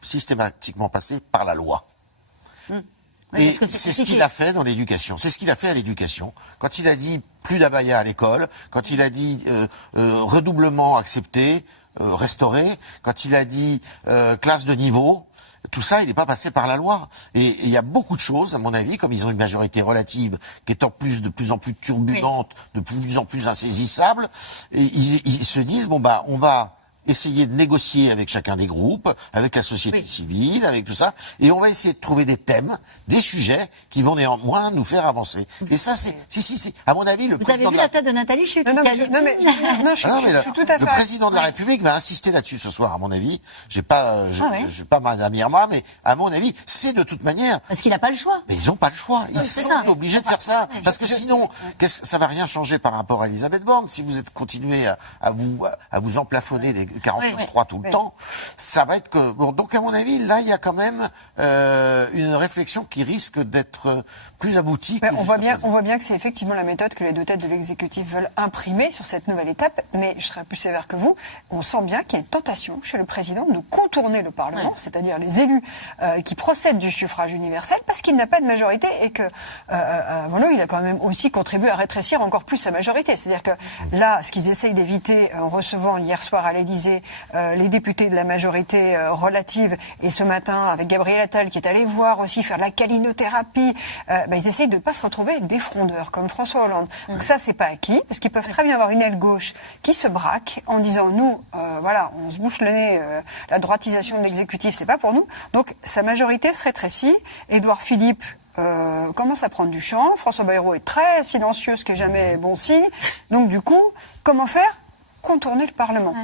systématiquement passer par la loi. Et c'est ce qu'il a fait dans l'éducation. C'est ce qu'il a fait à l'éducation. Quand il a dit plus d'abaya à l'école, quand il a dit redoublement accepté, restauré, quand il a dit classe de niveau, tout ça, il n'est pas passé par la loi. Et il y a beaucoup de choses, à mon avis, comme ils ont une majorité relative qui est de plus en plus turbulente, de plus en plus insaisissable, et ils se disent, bon bah, on va essayer de négocier avec chacun des groupes, avec la société civile, avec tout ça, et on va essayer de trouver des thèmes, des sujets qui vont néanmoins nous faire avancer. Et ça, c'est, à mon avis, le président. Vous avez vu la tête de Nathalie Chuc? Je suis tout à fait. Le président de la République va insister là-dessus ce soir, à mon avis. Je vais pas m'admirer moi, mais à mon avis, c'est de toute manière. Parce qu'il n'a pas le choix. Mais ils n'ont pas le choix. Ils sont obligés de faire ça, parce que sinon, ça va rien changer par rapport à Elisabeth Borne. Si vous êtes continué à vous emplafonner des 49.3 tout le temps, ça va être que... Bon, donc à mon avis, là, il y a quand même une réflexion qui risque d'être plus aboutie. On voit bien que c'est effectivement la méthode que les deux têtes de l'exécutif veulent imprimer sur cette nouvelle étape, mais je serais plus sévère que vous. On sent bien qu'il y a une tentation chez le président de contourner le Parlement, c'est-à-dire les élus qui procèdent du suffrage universel, parce qu'il n'a pas de majorité et que voilà, il a quand même aussi contribué à rétrécir encore plus sa majorité. C'est-à-dire que là, ce qu'ils essayent d'éviter en recevant hier soir à l'Élysée les députés de la majorité relative, et ce matin avec Gabriel Attal qui est allé voir aussi faire la calinothérapie, ils essayent de ne pas se retrouver avec des frondeurs comme François Hollande. Donc ça, c'est pas acquis, parce qu'ils peuvent très bien avoir une aile gauche qui se braque en disant nous, voilà, on se bouche le nez, la droitisation de l'exécutif, c'est pas pour nous. Donc sa majorité se rétrécit. Édouard Philippe commence à prendre du champ. François Bayrou est très silencieux, ce qui est jamais bon signe. Donc du coup, comment faire? Contourner le Parlement.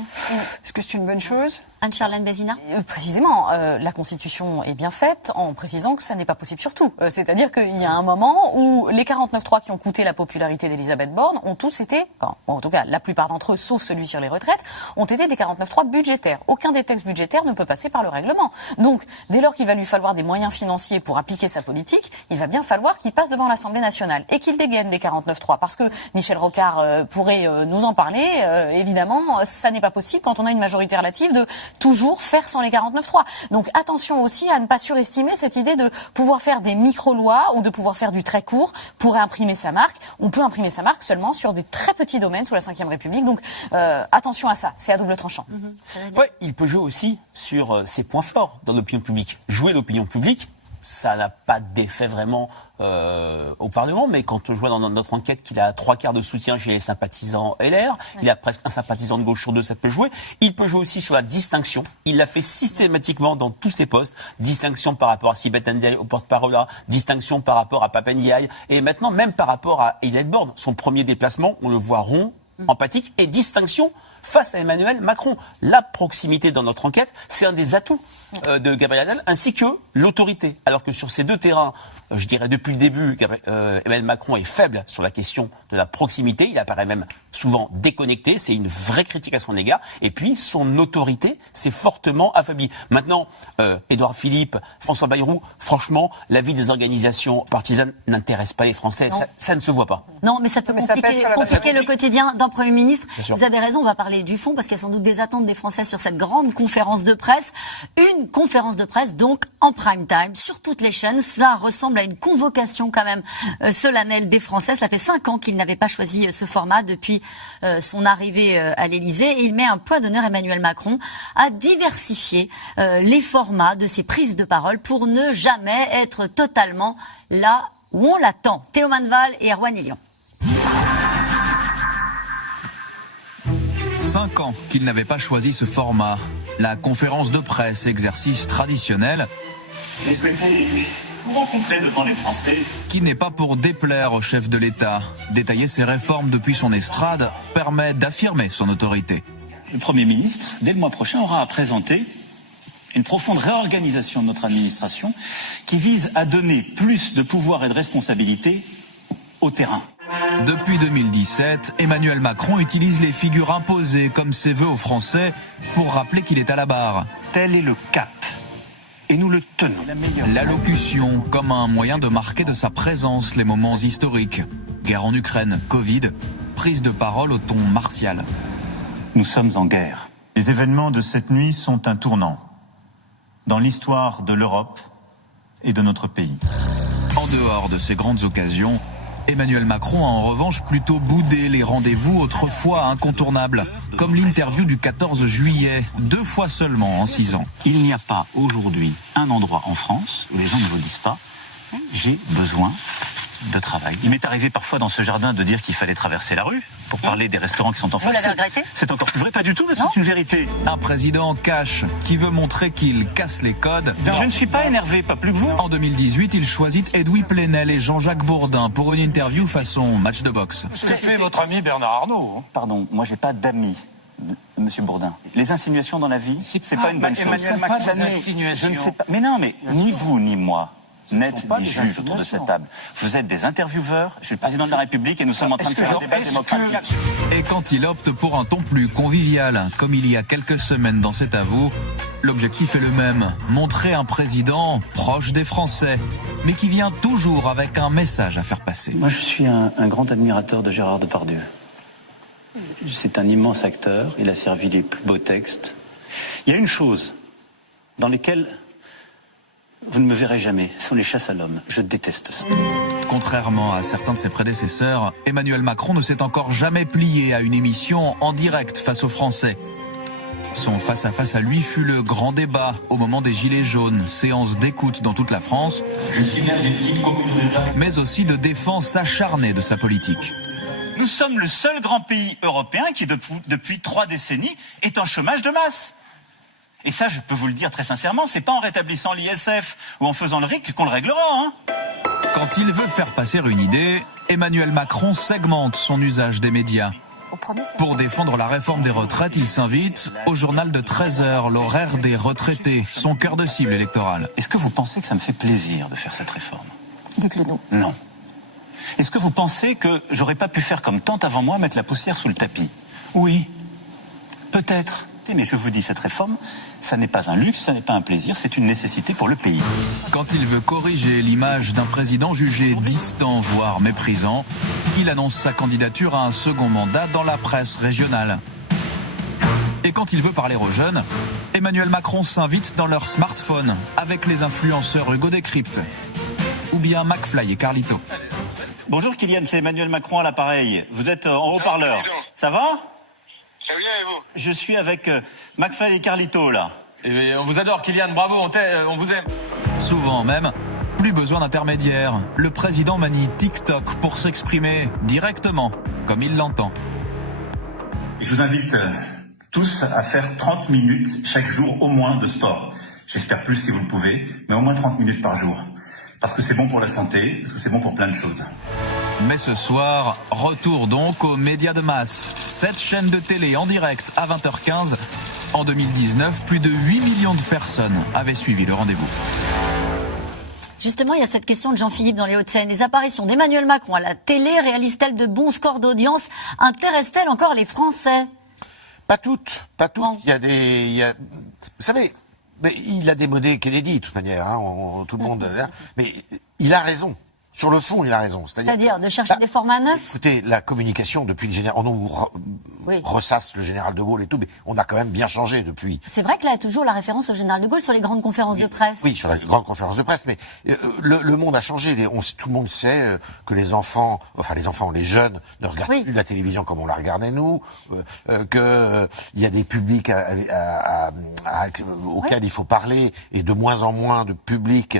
Est-ce que c'est une bonne chose? Anne-Charlène Bézina? Précisément, la Constitution est bien faite en précisant que ça n'est pas possible sur tout. C'est-à-dire qu'il y a un moment où les 49.3 qui ont coûté la popularité d'Elisabeth Borne ont tous été, en tout cas la plupart d'entre eux, sauf celui sur les retraites, ont été des 49.3 budgétaires. Aucun des textes budgétaires ne peut passer par le règlement. Donc, dès lors qu'il va lui falloir des moyens financiers pour appliquer sa politique, il va bien falloir qu'il passe devant l'Assemblée nationale et qu'il dégaine les 49.3. Parce que Michel Rocard pourrait nous en parler. Évidemment, ça n'est pas possible quand on a une majorité relative de toujours faire sans les 49.3. Donc attention aussi à ne pas surestimer cette idée de pouvoir faire des micro-lois ou de pouvoir faire du très court pour imprimer sa marque. On peut imprimer sa marque seulement sur des très petits domaines sous la Ve République. Donc attention à ça, c'est à double tranchant. Ouais, il peut jouer aussi sur ses points forts dans l'opinion publique. Jouer l'opinion publique, ça n'a pas d'effet vraiment au Parlement, mais quand je vois dans notre enquête qu'il a 3/4 de soutien chez les sympathisants LR, il a presque un sympathisant de gauche sur deux, ça peut jouer. Il peut jouer aussi sur la distinction. Il l'a fait systématiquement dans tous ses postes. Distinction par rapport à Sibeth Ndiaye au porte-parole, distinction par rapport à Pape Ndiaye, et maintenant même par rapport à Elisabeth Borne. Son premier déplacement, on le voit rond, empathique, et distinction face à Emmanuel Macron. La proximité dans notre enquête, c'est un des atouts de Gabriel Attal, ainsi que l'autorité. Alors que sur ces deux terrains, je dirais depuis le début, Emmanuel Macron est faible sur la question de la proximité. Il apparaît même souvent déconnecté. C'est une vraie critique à son égard. Et puis, son autorité s'est fortement affaiblie. Maintenant, Édouard Philippe, François Bayrou, franchement, la vie des organisations partisanes n'intéresse pas les Français. Ça ne se voit pas. Non, mais ça peut compliquer le quotidien d'un Premier ministre. Bien sûr. Vous avez raison, on va parler du fond parce qu'il y a sans doute des attentes des Français sur cette grande conférence de presse. Une conférence de presse donc en prime time sur toutes les chaînes. Ça ressemble à une convocation quand même solennelle des Français. Ça fait 5 ans qu'il n'avait pas choisi ce format depuis son arrivée à l'Élysée. Et il met un point d'honneur, Emmanuel Macron, à diversifier les formats de ses prises de parole pour ne jamais être totalement là où on l'attend. Théo Manval et Erwan Elion. 5 ans qu'il n'avait pas choisi ce format. La conférence de presse, exercice traditionnel. J'ai souhaité vous rencontrer devant les Français. Qui n'est pas pour déplaire au chef de l'État. Détailler ses réformes depuis son estrade permet d'affirmer son autorité. Le Premier ministre, dès le mois prochain, aura à présenter une profonde réorganisation de notre administration qui vise à donner plus de pouvoir et de responsabilité au terrain. Depuis 2017, Emmanuel Macron utilise les figures imposées comme ses vœux aux Français pour rappeler qu'il est à la barre. Tel est le cap. Et nous le tenons. L'allocution comme un moyen de marquer de sa présence les moments historiques. Guerre en Ukraine, Covid, prise de parole au ton martial. Nous sommes en guerre. Les événements de cette nuit sont un tournant dans l'histoire de l'Europe et de notre pays. En dehors de ces grandes occasions, Emmanuel Macron a en revanche plutôt boudé les rendez-vous autrefois incontournables, comme l'interview du 14 juillet, 2 fois seulement en 6 ans. Il n'y a pas aujourd'hui un endroit en France où les gens ne vous disent pas « j'ai besoin de travail ». Il m'est arrivé parfois dans ce jardin de dire qu'il fallait traverser la rue pour parler des restaurants qui sont en face. Vous l'avez regretté ? C'est encore plus vrai, pas du tout, mais c'est une vérité. Un président cash qui veut montrer qu'il casse les codes. Je ne suis pas énervé, pas plus que vous. En 2018, il choisit Edoui Plenel et Jean-Jacques Bourdin pour une interview façon match de boxe. Ce que fait votre ami Bernard Arnault. Pardon, moi j'ai pas d'amis, Monsieur Bourdin. Les insinuations dans la vie, c'est pas une bonne chose. Emmanuel Macron, des insinuations. Je ne sais pas. Mais non, mais ni vous ni moi n'êtes des juges autour de cette table. Vous êtes des intervieweurs, je suis le président de la République et nous sommes en train de faire un débat démocratique. Et quand il opte pour un ton plus convivial, comme il y a quelques semaines dans cet avou, l'objectif est le même, montrer un président proche des Français, mais qui vient toujours avec un message à faire passer. Moi je suis un grand admirateur de Gérard Depardieu. C'est un immense acteur, il a servi les plus beaux textes. Il y a une chose dans laquelle vous ne me verrez jamais, ce sont les chasses à l'homme. Je déteste ça. Contrairement à certains de ses prédécesseurs, Emmanuel Macron ne s'est encore jamais plié à une émission en direct face aux Français. Son face-à-face à lui fut le grand débat au moment des Gilets jaunes, séance d'écoute dans toute la France, Je suis maire d'une petite commune de mais aussi de défense acharnée de sa politique. Nous sommes le seul grand pays européen qui, depuis 3 décennies, est en chômage de masse. Et ça, je peux vous le dire très sincèrement, c'est pas en rétablissant l'ISF ou en faisant le RIC qu'on le réglera, hein. Quand il veut faire passer une idée, Emmanuel Macron segmente son usage des médias. Pour défendre la réforme des retraites, il s'invite au journal de 13h, l'horaire des retraités, son cœur de cible électorale. Est-ce que vous pensez que ça me fait plaisir de faire cette réforme? Dites-le nous. Non. Est-ce que vous pensez que j'aurais pas pu faire comme tant avant moi, mettre la poussière sous le tapis? Oui. Peut-être. Mais je vous dis, cette réforme, ça n'est pas un luxe, ça n'est pas un plaisir, c'est une nécessité pour le pays. Quand il veut corriger l'image d'un président jugé distant, voire méprisant, il annonce sa candidature à un second mandat dans la presse régionale. Et quand il veut parler aux jeunes, Emmanuel Macron s'invite dans leur smartphone avec les influenceurs Hugo Décrypte ou bien McFly et Carlito. Bonjour Kylian, c'est Emmanuel Macron à l'appareil. Vous êtes en haut-parleur. Ça va? Très bien, et vous? Je suis avec McFly et Carlito, là. Et on vous adore, Kylian, bravo, on vous aime. Souvent même, plus besoin d'intermédiaire. Le président manie TikTok pour s'exprimer directement, comme il l'entend. Je vous invite tous à faire 30 minutes chaque jour au moins de sport. J'espère plus si vous le pouvez, mais au moins 30 minutes par jour. Parce que c'est bon pour la santé, parce que c'est bon pour plein de choses. Mais ce soir, retour donc aux médias de masse. 7 chaînes de télé en direct à 20h15. En 2019, plus de 8 millions de personnes avaient suivi le rendez-vous. Justement, il y a cette question de Jean-Philippe dans les Hauts-de-Seine. Les apparitions d'Emmanuel Macron à la télé réalisent-elles de bons scores d'audience? Intéressent-elles encore les Français? Pas toutes, pas toutes. Bon. Vous savez, mais il a démodé Kennedy de toute manière, hein, tout le monde. Mais il a raison. Sur le fond, il a raison. C'est-à-dire de chercher des formats neufs. Écoutez, la communication depuis le général, on nous ressasse le général de Gaulle et tout, mais on a quand même bien changé depuis. C'est vrai que là, il y a toujours la référence au général de Gaulle sur les grandes conférences de presse. Oui, sur les grandes conférences de presse, mais le monde a changé. Tout le monde sait que les enfants, les jeunes ne regardent plus la télévision comme on la regardait nous, que il y a des publics auxquels il faut parler, et de moins en moins de publics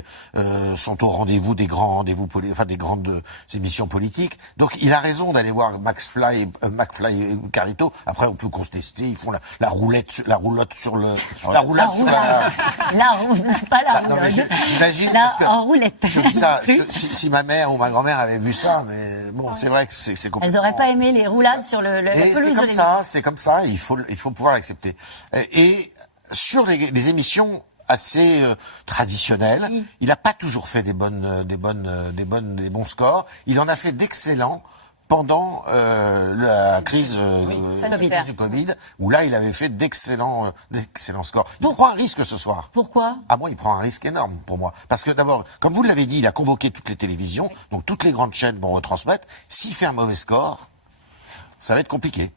sont au rendez-vous des grands rendez-vous des grandes émissions politiques. Donc il a raison d'aller voir McFly et Carlito. Après on peut contester, ils font la roulotte sur le... La roulade sur la... pas la roulotte. Non, mais j'imagine, parce que en roulette. Je dis ça, si ma mère ou ma grand-mère avait vu ça, mais bon, c'est vrai que c'est complètement... Elles n'auraient pas aimé les roulades sur la pelouse. C'est comme ça, il faut pouvoir l'accepter. Et sur les émissions assez traditionnel. Il n'a pas toujours fait des bons scores. Il en a fait d'excellents pendant la crise du Covid, où là, il avait fait d'excellents scores. Il prend un risque ce soir. Pourquoi ? Moi, il prend un risque énorme pour moi. Parce que d'abord, comme vous l'avez dit, il a convoqué toutes les télévisions, donc toutes les grandes chaînes vont retransmettre. S'il fait un mauvais score, ça va être compliqué.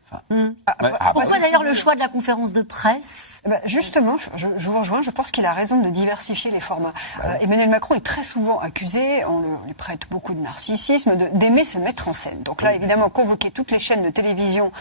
Pourquoi d'ailleurs le choix de la conférence de presse ? Justement, je vous rejoins, je pense qu'il a raison de diversifier les formats. Emmanuel Macron est très souvent accusé, on lui prête beaucoup de narcissisme, d'aimer se mettre en scène. Donc là, évidemment, convoquer toutes les chaînes de télévision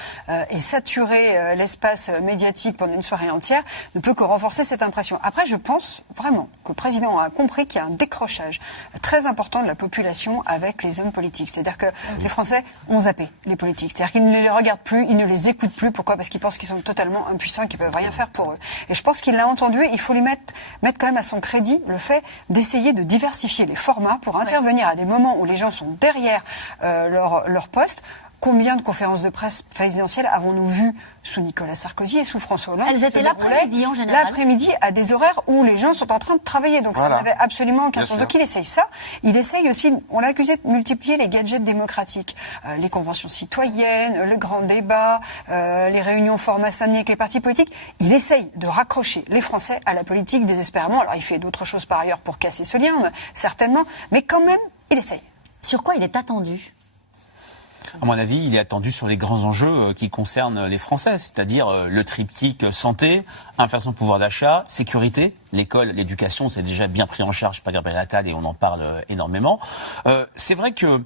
et saturer l'espace médiatique pendant une soirée entière ne peut que renforcer cette impression. Après, je pense vraiment que le président a compris qu'il y a un décrochage très important de la population avec les hommes politiques. C'est-à-dire que les Français ont zappé les politiques. C'est-à-dire qu'ils ne les regardent plus, ils ne les écoutent plus. Pourquoi ? Parce qu'ils pensent qu'ils sont totalement impuissants, qu'ils peuvent rien faire pour eux. Et je pense qu'il l'a entendu. Il faut lui mettre quand même à son crédit le fait d'essayer de diversifier les formats pour intervenir à des moments où les gens sont derrière leur poste. Combien de conférences de presse présidentielles avons-nous vues sous Nicolas Sarkozy et sous François Hollande? Elles étaient l'après-midi en général. L'après-midi à des horaires où les gens sont en train de travailler. Donc ça n'avait absolument aucun sens. Donc il essaye ça. Il essaye aussi, on l'a accusé de multiplier les gadgets démocratiques. Les conventions citoyennes, le grand débat, les réunions format samedi avec les partis politiques. Il essaye de raccrocher les Français à la politique désespérément. Alors il fait d'autres choses par ailleurs pour casser ce lien, certainement. Mais quand même, il essaye. Sur quoi il est attendu ? À mon avis, il est attendu sur les grands enjeux qui concernent les Français, c'est-à-dire le triptyque santé, inflation de pouvoir d'achat, sécurité. L'école, l'éducation, c'est déjà bien pris en charge par Gabriel Attal et on en parle énormément. C'est vrai que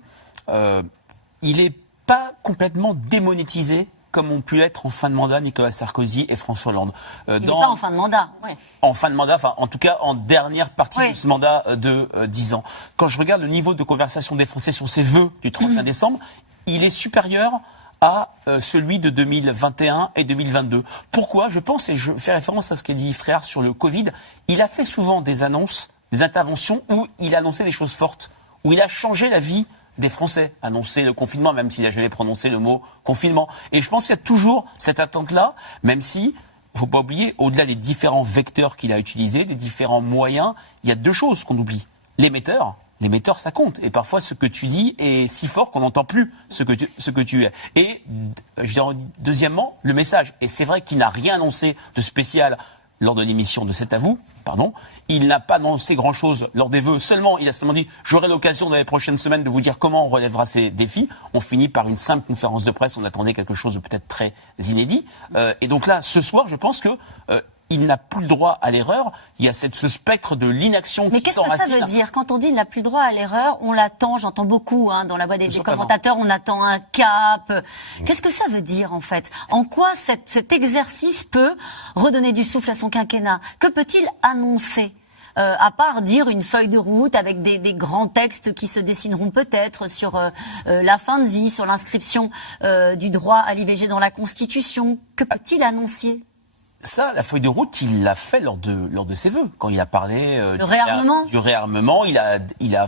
il n'est pas complètement démonétisé comme ont pu l'être en fin de mandat Nicolas Sarkozy et François Hollande. Il n'est pas en fin de mandat. En fin de mandat, enfin en tout cas en dernière partie de ce mandat de 10 ans. Quand je regarde le niveau de conversation des Français sur ses vœux du 31 décembre, il est supérieur à celui de 2021 et 2022. Pourquoi ? Je pense, et je fais référence à ce qu'a dit Frère sur le Covid, il a fait souvent des annonces, des interventions où il annonçait des choses fortes, où il a changé la vie des Français, annoncer le confinement, même s'il n'a jamais prononcé le mot confinement. Et je pense qu'il y a toujours cette attente-là, même si, il ne faut pas oublier, au-delà des différents vecteurs qu'il a utilisés, des différents moyens, il y a deux choses qu'on oublie. L'émetteur, ça compte. Et parfois, ce que tu dis est si fort qu'on n'entend plus ce que tu es. Et, je dirais, deuxièmement, le message. Et c'est vrai qu'il n'a rien annoncé de spécial lors de l'émission de C'est à vous, il n'a pas annoncé grand-chose lors des vœux. Seulement, il a seulement dit « J'aurai l'occasion dans les prochaines semaines de vous dire comment on relèvera ces défis ». On finit par une simple conférence de presse. On attendait quelque chose de peut-être très inédit. Et donc là, ce soir, je pense que il n'a plus le droit à l'erreur. Il y a ce spectre de l'inaction qui s'enracine. Mais qu'est-ce que ça veut dire ? Quand on dit il n'a plus le droit à l'erreur, on l'attend, j'entends beaucoup dans la voix des commentateurs, on attend un cap. Qu'est-ce que ça veut dire en fait ? En quoi cet exercice peut redonner du souffle à son quinquennat ? Que peut-il annoncer ? À part dire une feuille de route avec des grands textes qui se dessineront peut-être sur la fin de vie, sur l'inscription du droit à l'IVG dans la Constitution. Que peut-il annoncer ? Ça, la feuille de route, il l'a fait lors de ses vœux. Quand il a parlé du réarmement, il a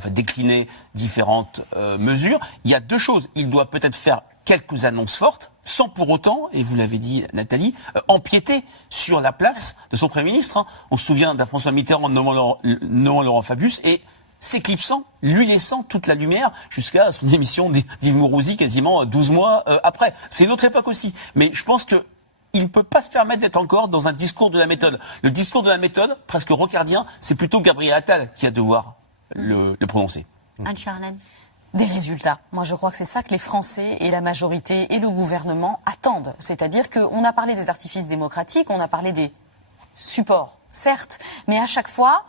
décliné différentes mesures. Il y a deux choses. Il doit peut-être faire quelques annonces fortes, sans pour autant, et vous l'avez dit Nathalie, empiéter sur la place de son Premier ministre. On se souvient d'un François Mitterrand nommant Laurent Fabius et s'éclipsant, lui laissant toute la lumière jusqu'à son émission d'Yves Mourouzi quasiment 12 mois après. C'est une autre époque aussi. Mais je pense que il ne peut pas se permettre d'être encore dans un discours de la méthode. Le discours de la méthode, presque rocardien, c'est plutôt Gabriel Attal qui a devoir le prononcer. Anne-Charlène. Des résultats. Moi, je crois que c'est ça que les Français et la majorité et le gouvernement attendent. C'est-à-dire qu'on a parlé des artifices démocratiques, on a parlé des supports, certes, mais à chaque fois,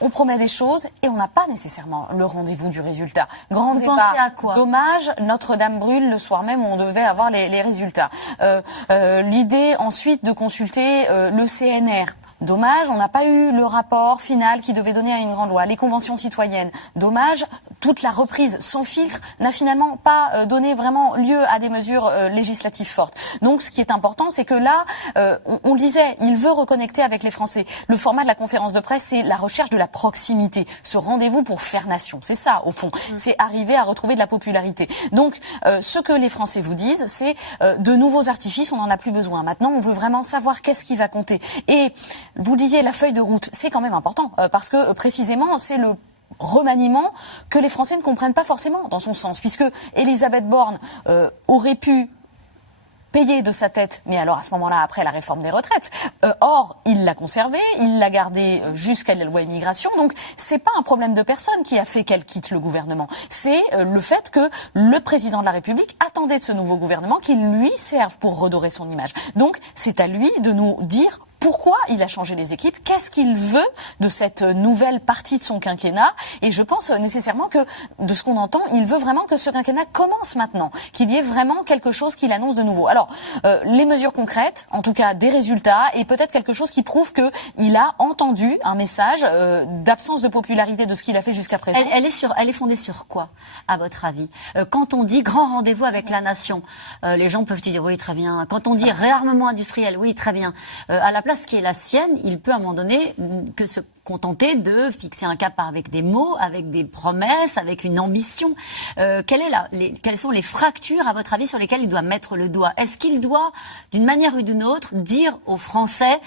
on promet des choses et on n'a pas nécessairement le rendez-vous du résultat. Grand Vous débat, pensez à quoi? dommage, Notre-Dame brûle le soir même où on devait avoir les résultats. L'idée ensuite de consulter le CNR. Dommage, on n'a pas eu le rapport final qui devait donner à une grande loi. Les conventions citoyennes. Dommage, toute la reprise sans filtre n'a finalement pas donné vraiment lieu à des mesures législatives fortes. Donc ce qui est important, c'est que là, on le disait, il veut reconnecter avec les Français. Le format de la conférence de presse, c'est la recherche de la proximité. Ce rendez-vous pour faire nation. C'est ça, au fond. C'est arriver à retrouver de la popularité. Donc, ce que les Français vous disent, c'est de nouveaux artifices, on n'en a plus besoin. Maintenant, on veut vraiment savoir qu'est-ce qui va compter. Et vous disiez la feuille de route, c'est quand même important parce que précisément c'est le remaniement que les Français ne comprennent pas forcément dans son sens, puisque Elisabeth Borne aurait pu payer de sa tête, mais alors à ce moment-là, après la réforme des retraites. Or, il l'a conservée, il l'a gardée jusqu'à la loi immigration, donc c'est pas un problème de personne qui a fait qu'elle quitte le gouvernement. C'est le fait que le président de la République attendait de ce nouveau gouvernement qu'il lui serve pour redorer son image. Donc, c'est à lui de nous dire pourquoi il a changé les équipes, qu'est-ce qu'il veut de cette nouvelle partie de son quinquennat. Et je pense nécessairement que, de ce qu'on entend, il veut vraiment que ce quinquennat commence maintenant, qu'il y ait vraiment quelque chose qu'il annonce de nouveau. Alors, les mesures concrètes, en tout cas des résultats, et peut-être quelque chose qui prouve qu'il a entendu un message d'absence de popularité de ce qu'il a fait jusqu'à présent. Elle est fondée sur quoi, à votre avis? Quand on dit grand rendez-vous avec la nation, les gens peuvent dire oui, très bien. Quand on dit réarmement industriel, oui, très bien. À la place qui est la sienne, il peut à un moment donné que se contenter de fixer un cap avec des mots, avec des promesses, avec une ambition. Quelles sont les fractures, à votre avis, sur lesquelles il doit mettre le doigt? Est-ce qu'il doit, d'une manière ou d'une autre, dire aux Français,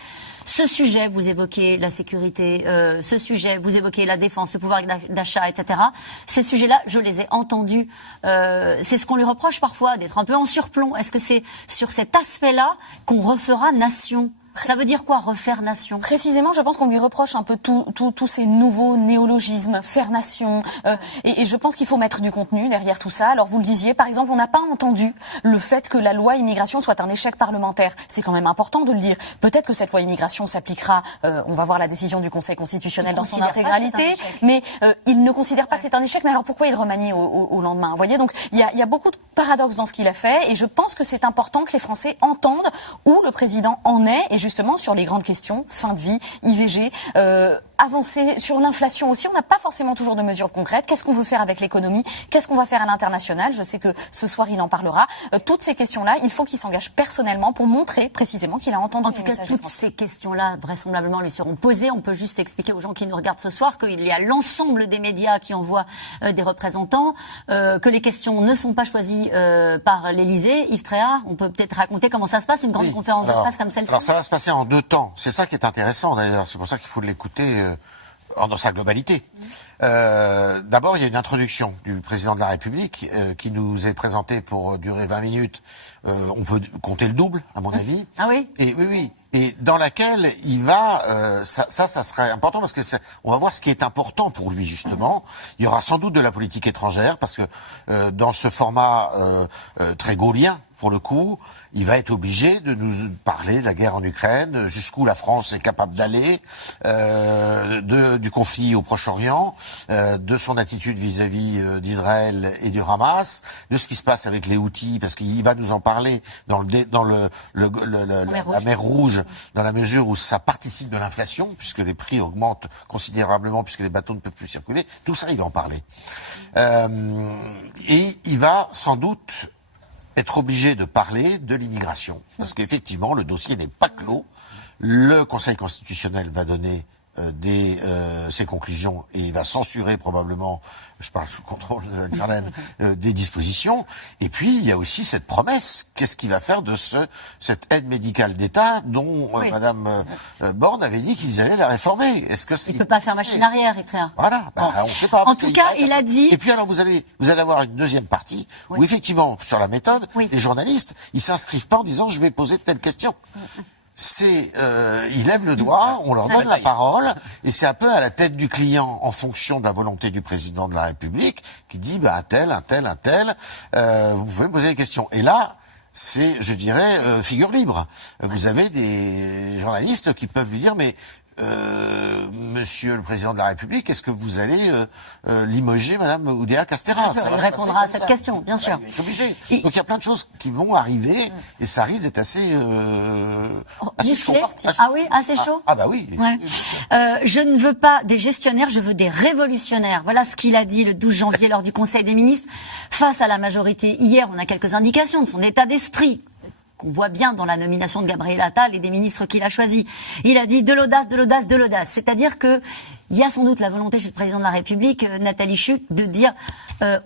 ce sujet, vous évoquez la sécurité, ce sujet, vous évoquez la défense, le pouvoir d'achat, etc. Ces sujets-là, je les ai entendus. C'est ce qu'on lui reproche parfois, d'être un peu en surplomb. Est-ce que c'est sur cet aspect-là qu'on refera nation? Ça veut dire quoi, refaire nation? Précisément, je pense qu'on lui reproche un peu tous ces nouveaux néologismes, faire nation. Et je pense qu'il faut mettre du contenu derrière tout ça. Alors, vous le disiez, par exemple, on n'a pas entendu le fait que la loi immigration soit un échec parlementaire. C'est quand même important de le dire. Peut-être que cette loi immigration s'appliquera, on va voir la décision du Conseil constitutionnel dans son intégralité, mais il ne considère pas que c'est un échec. Mais alors, pourquoi il remanie au lendemain? Vous voyez, donc, il y a beaucoup de paradoxes dans ce qu'il a fait. Et je pense que c'est important que les Français entendent où le président en est. Et justement sur les grandes questions, fin de vie, IVG, avancer sur l'inflation aussi. On n'a pas forcément toujours de mesures concrètes. Qu'est-ce qu'on veut faire avec l'économie? Qu'est-ce qu'on va faire à l'international? Je sais que ce soir, il en parlera. Toutes ces questions-là, il faut qu'il s'engage personnellement pour montrer précisément qu'il a entendu. En tout cas, toutes ces questions-là, vraisemblablement, lui seront posées. On peut juste expliquer aux gens qui nous regardent ce soir qu'il y a l'ensemble des médias qui envoient des représentants, que les questions ne sont pas choisies par l'Élysée. Yves Tréhard, on peut peut-être raconter comment ça se passe, une grande conférence de presse comme celle-ci. Alors ça va se passer en 2 temps. C'est ça qui est intéressant d'ailleurs. C'est pour ça qu'il faut l'écouter dans sa globalité. D'abord, il y a une introduction du président de la République qui nous est présentée pour durer 20 minutes. On peut compter le double, à mon avis. Ah oui? Et oui. Et dans laquelle il va, ça serait important parce que on va voir ce qui est important pour lui justement. Il y aura sans doute de la politique étrangère parce que dans ce format très gaullien pour le coup, il va être obligé de nous parler de la guerre en Ukraine, jusqu'où la France est capable d'aller, du conflit au Proche-Orient, de son attitude vis-à-vis d'Israël et du Hamas, de ce qui se passe avec les Houthis, parce qu'il va nous en parler dans la mer Rouge, dans la mesure où ça participe de l'inflation, puisque les prix augmentent considérablement, puisque les bateaux ne peuvent plus circuler. Tout ça, il va en parler. Et il va sans doute être obligé de parler de l'immigration. Parce qu'effectivement, le dossier n'est pas clos. Le Conseil constitutionnel va donner ses conclusions et il va censurer probablement, je parle sous contrôle de Charlène, des dispositions. Et puis, il y a aussi cette promesse. Qu'est-ce qu'il va faire de cette aide médicale d'État dont Madame Borne avait dit qu'ils allaient la réformer? Est-ce que il peut pas faire machine arrière, Yves Tréhard. Voilà, on ne sait pas. En tout cas, il a dit... Et puis alors, vous allez avoir une deuxième partie où effectivement, sur la méthode, les journalistes, ils s'inscrivent pas en disant « je vais poser telle question ». ils lèvent le doigt, on leur donne la parole, et c'est un peu à la tête du client, en fonction de la volonté du président de la République, qui dit, un tel, vous pouvez me poser des questions. Et là, c'est, je dirais, figure libre. Vous avez des journalistes qui peuvent lui dire, mais Monsieur le Président de la République, est-ce que vous allez limoger Madame Oudéa Castéra? Il répondra à cette question, bien sûr. Il est obligé. Donc il y a plein de choses qui vont arriver et ça risque d'être assez chaud. Ah oui, assez chaud. Ah bah oui. Ouais. Je ne veux pas des gestionnaires, je veux des révolutionnaires. Voilà ce qu'il a dit le 12 janvier lors du Conseil des ministres face à la majorité. Hier, on a quelques indications de son état d'esprit. On voit bien dans la nomination de Gabriel Attal et des ministres qu'il a choisis. Il a dit de l'audace, de l'audace, de l'audace. C'est-à-dire que il y a sans doute la volonté chez le président de la République, Nathalie Chuc, de dire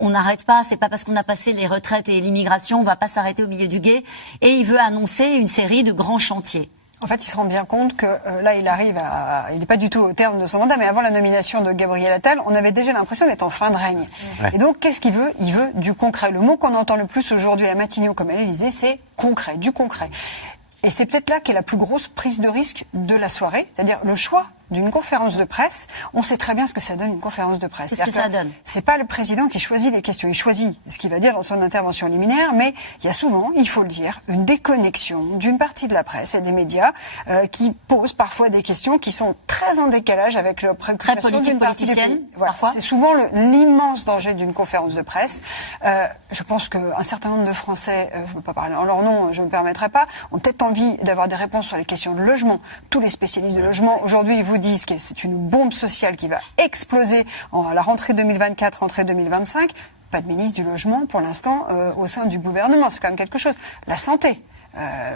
on n'arrête pas, c'est pas parce qu'on a passé les retraites et l'immigration, on va pas s'arrêter au milieu du gué. Et il veut annoncer une série de grands chantiers. En fait, il se rend bien compte que là, il n'est pas du tout au terme de son mandat, mais avant la nomination de Gabriel Attal, on avait déjà l'impression d'être en fin de règne. Ouais. Et donc, qu'est-ce qu'il veut? Il veut du concret. Le mot qu'on entend le plus aujourd'hui à Matignon comme à l'Élysée, c'est concret, du concret. Et c'est peut-être là qu'est la plus grosse prise de risque de la soirée, c'est-à-dire le choix d'une conférence de presse. On sait très bien ce que ça donne, une conférence de presse. Qu'est-ce que ça donne? C'est pas le président qui choisit les questions. Il choisit ce qu'il va dire dans son intervention liminaire, mais il y a souvent, il faut le dire, une déconnexion d'une partie de la presse et des médias qui posent parfois des questions qui sont très en décalage avec leurs préoccupations d'une partie politicienne, voilà. Parfois. C'est souvent l'immense danger d'une conférence de presse. Je pense qu'un certain nombre de Français, je ne veux pas parler en leur nom, je ne me permettrai pas, ont peut-être envie d'avoir des réponses sur les questions de logement. Tous les spécialistes de logement, aujourd'hui, ils vous disent que c'est une bombe sociale qui va exploser à la rentrée 2024, rentrée 2025. Pas de ministre du logement, pour l'instant, au sein du gouvernement. C'est quand même quelque chose. La santé.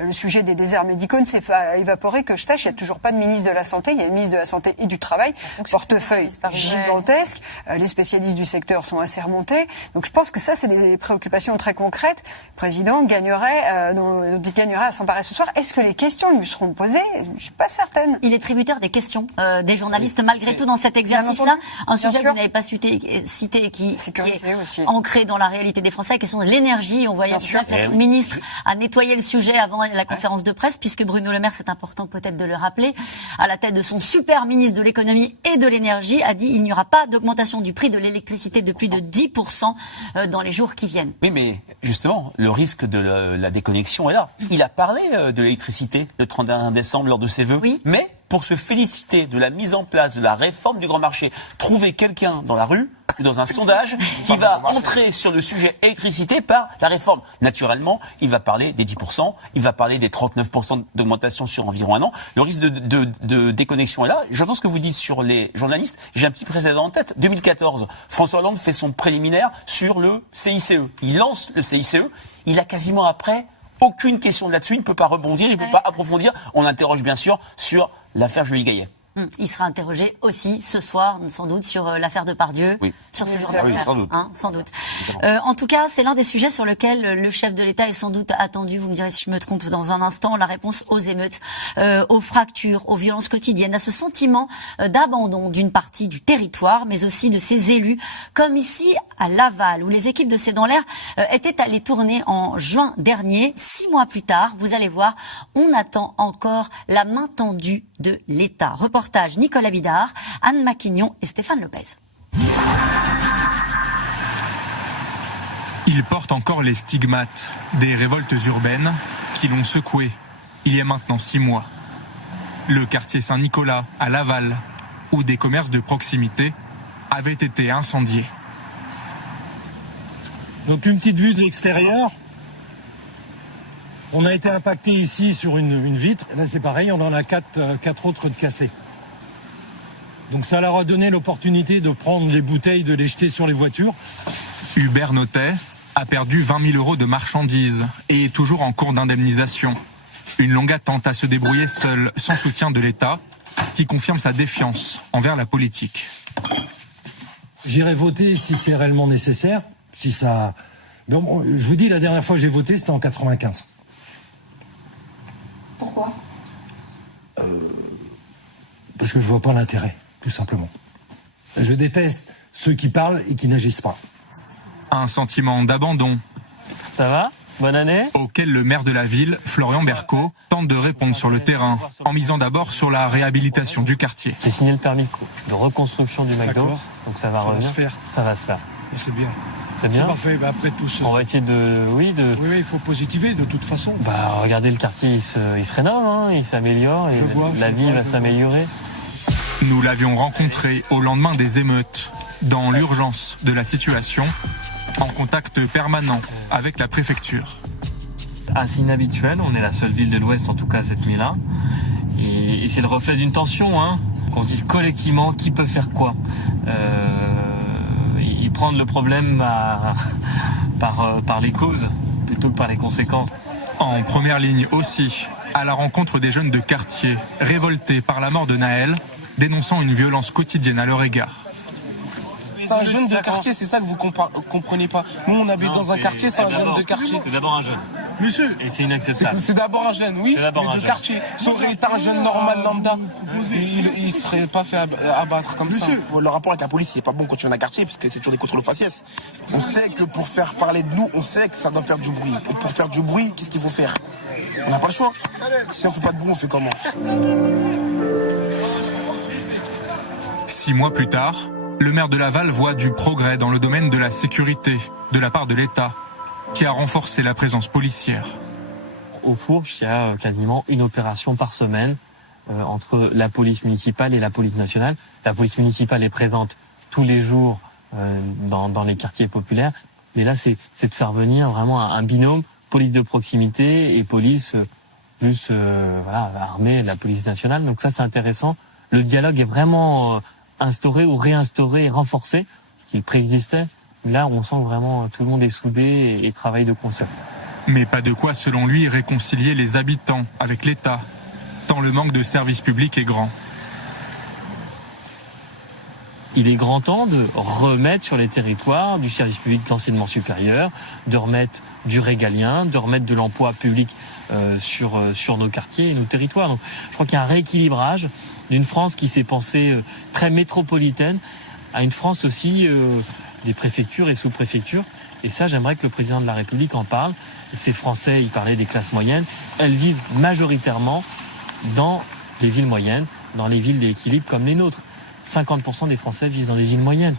Le sujet des déserts médicaux ne s'est pas évaporé, que je sache. Il n'y a toujours pas de ministre de la Santé. Il y a une ministre de la Santé et du Travail. Portefeuille gigantesque. Les spécialistes du secteur sont assez remontés. Donc je pense que ça, c'est des préoccupations très concrètes. Le président gagnerait, dont il gagnerait à s'emparer ce soir. Est-ce que les questions lui seront posées? Je ne suis pas certaine. Il est tributaire des questions des journalistes, malgré tout, dans cet exercice-là. Un sujet que vous n'avez pas cité, qui est aussi ancré dans la réalité des Français, la question de l'énergie. On voyait que le ministre a nettoyé le sujet avant la conférence de presse, puisque Bruno Le Maire, c'est important peut-être de le rappeler, à la tête de son super ministre de l'économie et de l'énergie, a dit il n'y aura pas d'augmentation du prix de l'électricité de plus de 10% dans les jours qui viennent. Oui, mais justement, le risque de la déconnexion est là. Il a parlé de l'électricité le 31 décembre lors de ses vœux, oui. Mais pour se féliciter de la mise en place de la réforme du grand marché, trouver quelqu'un dans la rue, dans un sondage, qui va entrer sur le sujet électricité par la réforme. Naturellement, il va parler des 10%, il va parler des 39% d'augmentation sur environ un an. Le risque de déconnexion est là. J'entends ce que vous dites sur les journalistes. J'ai un petit précédent en tête. 2014, François Hollande fait son préliminaire sur le CICE. Il lance le CICE. Il a quasiment après aucune question là-dessus. Il ne peut pas rebondir, il ne peut pas approfondir. On interroge bien sûr sur l'affaire Julie Gaillet. Il sera interrogé aussi ce soir, sans doute, sur l'affaire Depardieu, sur ce genre d'affaire. Oui, sans doute. En tout cas, c'est l'un des sujets sur lesquels le chef de l'État est sans doute attendu. Vous me direz si je me trompe dans un instant. La réponse aux émeutes, aux fractures, aux violences quotidiennes, à ce sentiment d'abandon d'une partie du territoire, mais aussi de ses élus, comme ici à Laval, où les équipes de C'est dans l'air étaient allées tourner en juin dernier. 6 mois plus tard, vous allez voir, on attend encore la main tendue de l'État. Reportage Nicolas Bidard, Anne Maquignon et Stéphane Lopez. Il porte encore les stigmates des révoltes urbaines qui l'ont secoué il y a maintenant 6 mois. Le quartier Saint-Nicolas à Laval, où des commerces de proximité avaient été incendiés. Donc une petite vue de l'extérieur. On a été impacté ici sur une vitre. Là c'est pareil, on en a 4 autres de cassés. Donc ça leur a donné l'opportunité de prendre les bouteilles, de les jeter sur les voitures. Hubert Notet a perdu 20 000 € de marchandises et est toujours en cours d'indemnisation. Une longue attente à se débrouiller seul, sans soutien de l'État, qui confirme sa défiance envers la politique. J'irai voter si c'est réellement nécessaire. Si ça... Bon, je vous dis, la dernière fois que j'ai voté, c'était en 95. Pourquoi ? Parce que je vois pas l'intérêt, tout simplement. Je déteste ceux qui parlent et qui n'agissent pas. Un sentiment d'abandon. Ça va ? Bonne année. Auquel le maire de la ville, Florian Berco, tente de répondre sur le terrain, en misant d'abord sur la réhabilitation du quartier. J'ai signé le permis de reconstruction du McDo, donc ça va revenir. Ça va se faire. C'est bien. C'est bien. C'est parfait. Bah, après tout ça. On va essayer de... Oui, il faut positiver de toute façon. Bah, regardez, le quartier, il se rénove, hein, il s'améliore, et la vie va s'améliorer. Nous l'avions rencontré au lendemain des émeutes, dans l'urgence de la situation, en contact permanent avec la préfecture. Assez inhabituel, on est la seule ville de l'Ouest, en tout cas, cette nuit-là. Et c'est le reflet d'une tension, hein, qu'on se dise collectivement qui peut faire quoi. Et prendre le problème par les causes plutôt que par les conséquences. En première ligne aussi, à la rencontre des jeunes de quartier, révoltés par la mort de Naël, dénonçant une violence quotidienne à leur égard. C'est un jeune de quartier, c'est ça que vous comprenez pas. Nous, on habite dans un quartier, c'est un jeune de quartier. C'est d'abord un jeune. Monsieur. Et c'est inacceptable. C'est d'abord un jeune, oui, mais de quartier. Ça aurait été un jeune normal lambda, il ne serait pas fait abattre comme ça. Le rapport avec la police, il n'est pas bon quand tu viens d'un quartier, parce que c'est toujours des contrôles faciès. On sait que pour faire parler de nous, on sait que ça doit faire du bruit. Et pour faire du bruit, qu'est-ce qu'il faut faire? On n'a pas le choix. Si on ne fait pas de bruit, on fait comment? 6 mois plus tard, le maire de Laval voit du progrès dans le domaine de la sécurité de la part de l'État, qui a renforcé la présence policière. Au Fourche, il y a quasiment une opération par semaine entre la police municipale et la police nationale. La police municipale est présente tous les jours dans les quartiers populaires. Mais là, c'est de faire venir vraiment un binôme, police de proximité et police plus armée, la police nationale. Donc ça, c'est intéressant. Le dialogue est vraiment instauré ou réinstauré et renforcé, qu'il préexistait. Là, on sent vraiment tout le monde est soudé et travaille de concert. Mais pas de quoi, selon lui, réconcilier les habitants avec l'État, tant le manque de services publics est grand. Il est grand temps de remettre sur les territoires du service public d'enseignement supérieur, de remettre du régalien, de remettre de l'emploi public sur nos quartiers et nos territoires. Donc, je crois qu'il y a un rééquilibrage d'une France qui s'est pensée très métropolitaine à une France aussi des préfectures et sous-préfectures. Et ça, j'aimerais que le président de la République en parle. Ces Français, il parlait des classes moyennes, elles vivent majoritairement dans les villes moyennes, dans les villes d'équilibre comme les nôtres. 50% des Français vivent dans des villes moyennes.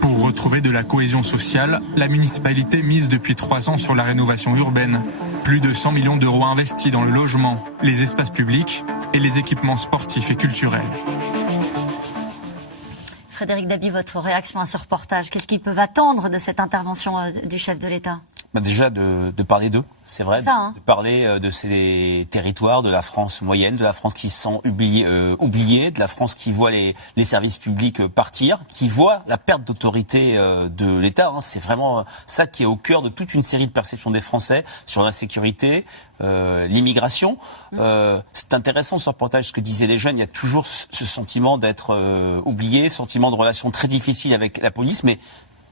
Pour retrouver de la cohésion sociale, la municipalité mise depuis 3 ans sur la rénovation urbaine. Plus de 100 millions d'euros investis dans le logement, les espaces publics et les équipements sportifs et culturels. Frédéric Dabi, votre réaction à ce reportage, qu'est-ce qu'ils peuvent attendre de cette intervention du chef de l'État ? Déjà de parler d'eux, c'est vrai, de parler de ces territoires, de la France moyenne, de la France qui se sent oubliée, de la France qui voit les services publics partir, qui voit la perte d'autorité de l'État. C'est vraiment ça qui est au cœur de toute une série de perceptions des Français sur la sécurité, l'immigration. C'est intéressant ce reportage, ce que disaient les jeunes, il y a toujours ce sentiment d'être oublié, sentiment de relation très difficile avec la police, mais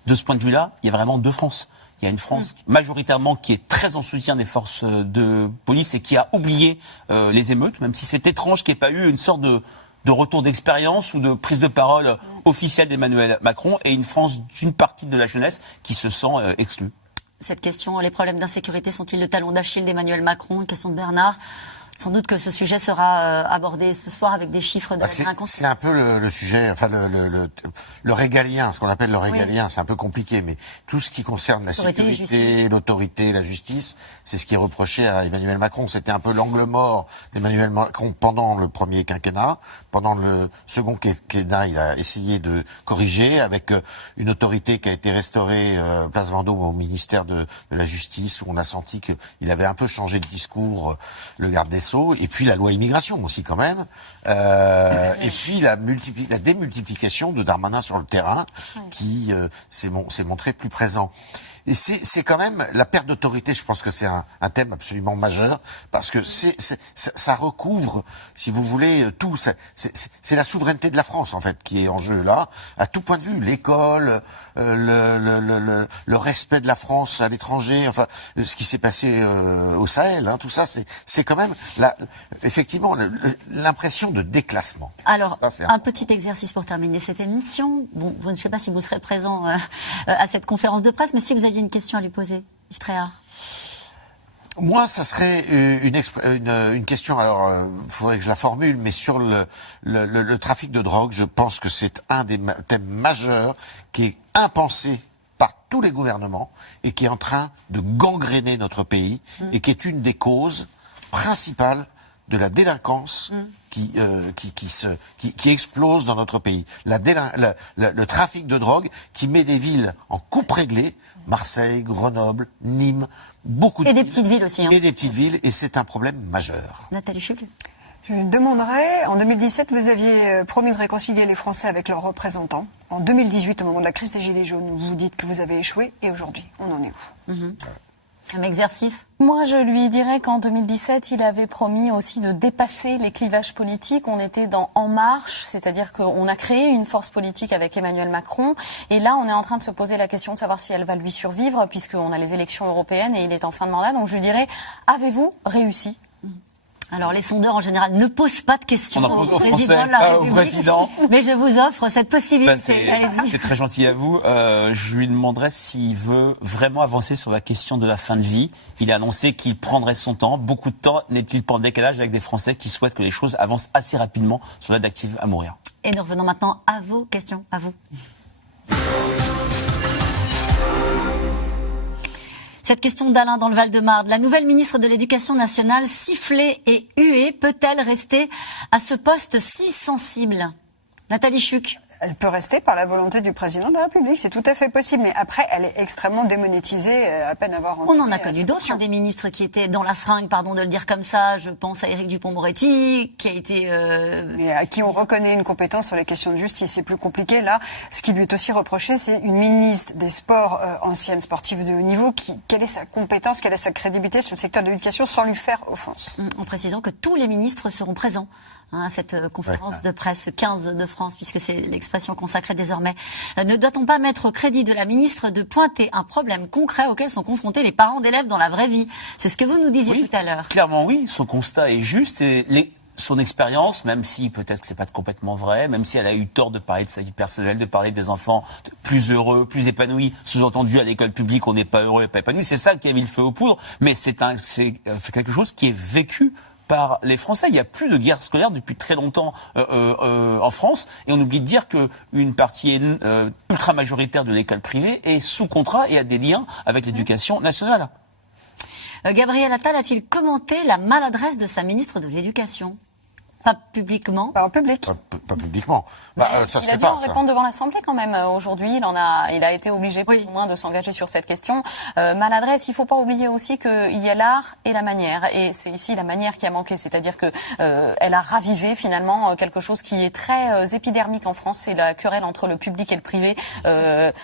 de ce point de vue-là, il y a vraiment 2 France. Il y a une France majoritairement qui est très en soutien des forces de police et qui a oublié les émeutes, même si c'est étrange qu'il n'y ait pas eu une sorte de retour d'expérience ou de prise de parole officielle d'Emmanuel Macron, et une France d'une partie de la jeunesse qui se sent exclue. Cette question, les problèmes d'insécurité sont-ils le talon d'Achille d'Emmanuel Macron ? Une question de Bernard. Sans doute que ce sujet sera abordé ce soir avec des chiffres de la délinquance. C'est un peu le sujet, enfin le régalien, ce qu'on appelle le régalien, c'est un peu compliqué, mais tout ce qui concerne la sécurité, l'autorité, la justice, c'est ce qui est reproché à Emmanuel Macron. C'était un peu l'angle mort d'Emmanuel Macron pendant le premier quinquennat. Pendant le second quinquennat, il a essayé de corriger avec une autorité qui a été restaurée place Vendôme au ministère de la Justice, où on a senti qu'il avait un peu changé de discours, le garde des et puis la loi immigration aussi quand même, et puis la démultiplication de Darmanin sur le terrain qui s'est montré plus présent. Et c'est quand même la perte d'autorité. Je pense que c'est un thème absolument majeur parce que ça recouvre, si vous voulez, tout. C'est la souveraineté de la France en fait qui est en jeu là, à tout point de vue. L'école, le respect de la France à l'étranger, enfin ce qui s'est passé au Sahel, tout ça, c'est quand même effectivement l'impression de déclassement. Alors un petit exercice pour terminer cette émission. Bon, je ne sais pas si vous serez présent à cette conférence de presse, mais si vous aviez une question à lui poser, Yves Tréhard. Moi, ça serait une question, alors il faudrait que je la formule, mais sur le trafic de drogue, je pense que c'est un des thèmes majeurs qui est impensé par tous les gouvernements et qui est en train de gangréner notre pays et qui est une des causes principales de la délinquance qui explose dans notre pays. Le trafic de drogue qui met des villes en coupe réglée, Marseille, Grenoble, Nîmes, beaucoup de villes. Et des petites villes aussi. Et des petites villes, et c'est un problème majeur. Nathalie Chuc. Je demanderais, en 2017, vous aviez promis de réconcilier les Français avec leurs représentants. En 2018, au moment de la crise des Gilets jaunes, vous dites que vous avez échoué, et aujourd'hui, on en est où? Un exercice? Moi, je lui dirais qu'en 2017, il avait promis aussi de dépasser les clivages politiques. On était dans En Marche, c'est-à-dire qu'on a créé une force politique avec Emmanuel Macron. Et là, on est en train de se poser la question de savoir si elle va lui survivre, puisqu'on a les élections européennes et il est en fin de mandat. Donc je lui dirais, avez-vous réussi ? Alors, les sondeurs, en général, ne posent pas de questions on en pose au président, mais je vous offre cette possibilité. C'est très gentil à vous. Je lui demanderais s'il veut vraiment avancer sur la question de la fin de vie. Il a annoncé qu'il prendrait son temps. Beaucoup de temps. N'est-il pas en décalage avec des Français qui souhaitent que les choses avancent assez rapidement sur l'aide active à mourir? Et nous revenons maintenant à vos questions, à vous. Cette question d'Alain dans le Val-de-Marne. La nouvelle ministre de l'Éducation nationale, sifflée et huée, peut-elle rester à ce poste si sensible? Nathalie Chuc. Elle peut rester par la volonté du président de la République, c'est tout à fait possible. Mais après, elle est extrêmement démonétisée, à peine avoir entendu. On en a connu d'autres, des ministres qui étaient dans la seringue, pardon de le dire comme ça. Je pense à Éric Dupond-Moretti, qui a été... Mais à qui on reconnaît une compétence sur les questions de justice. C'est plus compliqué. Là, ce qui lui est aussi reproché, c'est une ministre des Sports, ancienne sportive de haut niveau, quelle est sa compétence, quelle est sa crédibilité sur le secteur de l'éducation sans lui faire offense. En précisant que tous les ministres seront présents à cette conférence de presse 15 de France, puisque c'est l'expression consacrée désormais. Ne doit-on pas mettre au crédit de la ministre de pointer un problème concret auquel sont confrontés les parents d'élèves dans la vraie vie? C'est ce que vous nous disiez tout à l'heure. Clairement oui, son constat est juste et son expérience, même si peut-être que c'est pas complètement vrai, même si elle a eu tort de parler de sa vie personnelle, de parler des enfants plus heureux, plus épanouis, sous-entendu à l'école publique on n'est pas heureux et pas épanoui, c'est ça qui a mis le feu aux poudres, mais c'est quelque chose qui est vécu par les Français. Il n'y a plus de guerre scolaire depuis très longtemps en France, et on oublie de dire qu'une partie ultra majoritaire de l'école privée est sous contrat et a des liens avec l'éducation nationale. Gabriel Attal a-t-il commenté la maladresse de sa ministre de l'Éducation? Pas publiquement. Pas en public. Pas publiquement. Ça il a dû en répondre devant l'Assemblée quand même aujourd'hui. Il a été obligé plus ou moins de s'engager sur cette question. Maladresse, il ne faut pas oublier aussi qu'il y a l'art et la manière. Et c'est ici la manière qui a manqué. C'est-à-dire que elle a ravivé finalement quelque chose qui est très épidermique en France. C'est la querelle entre le public et le privé.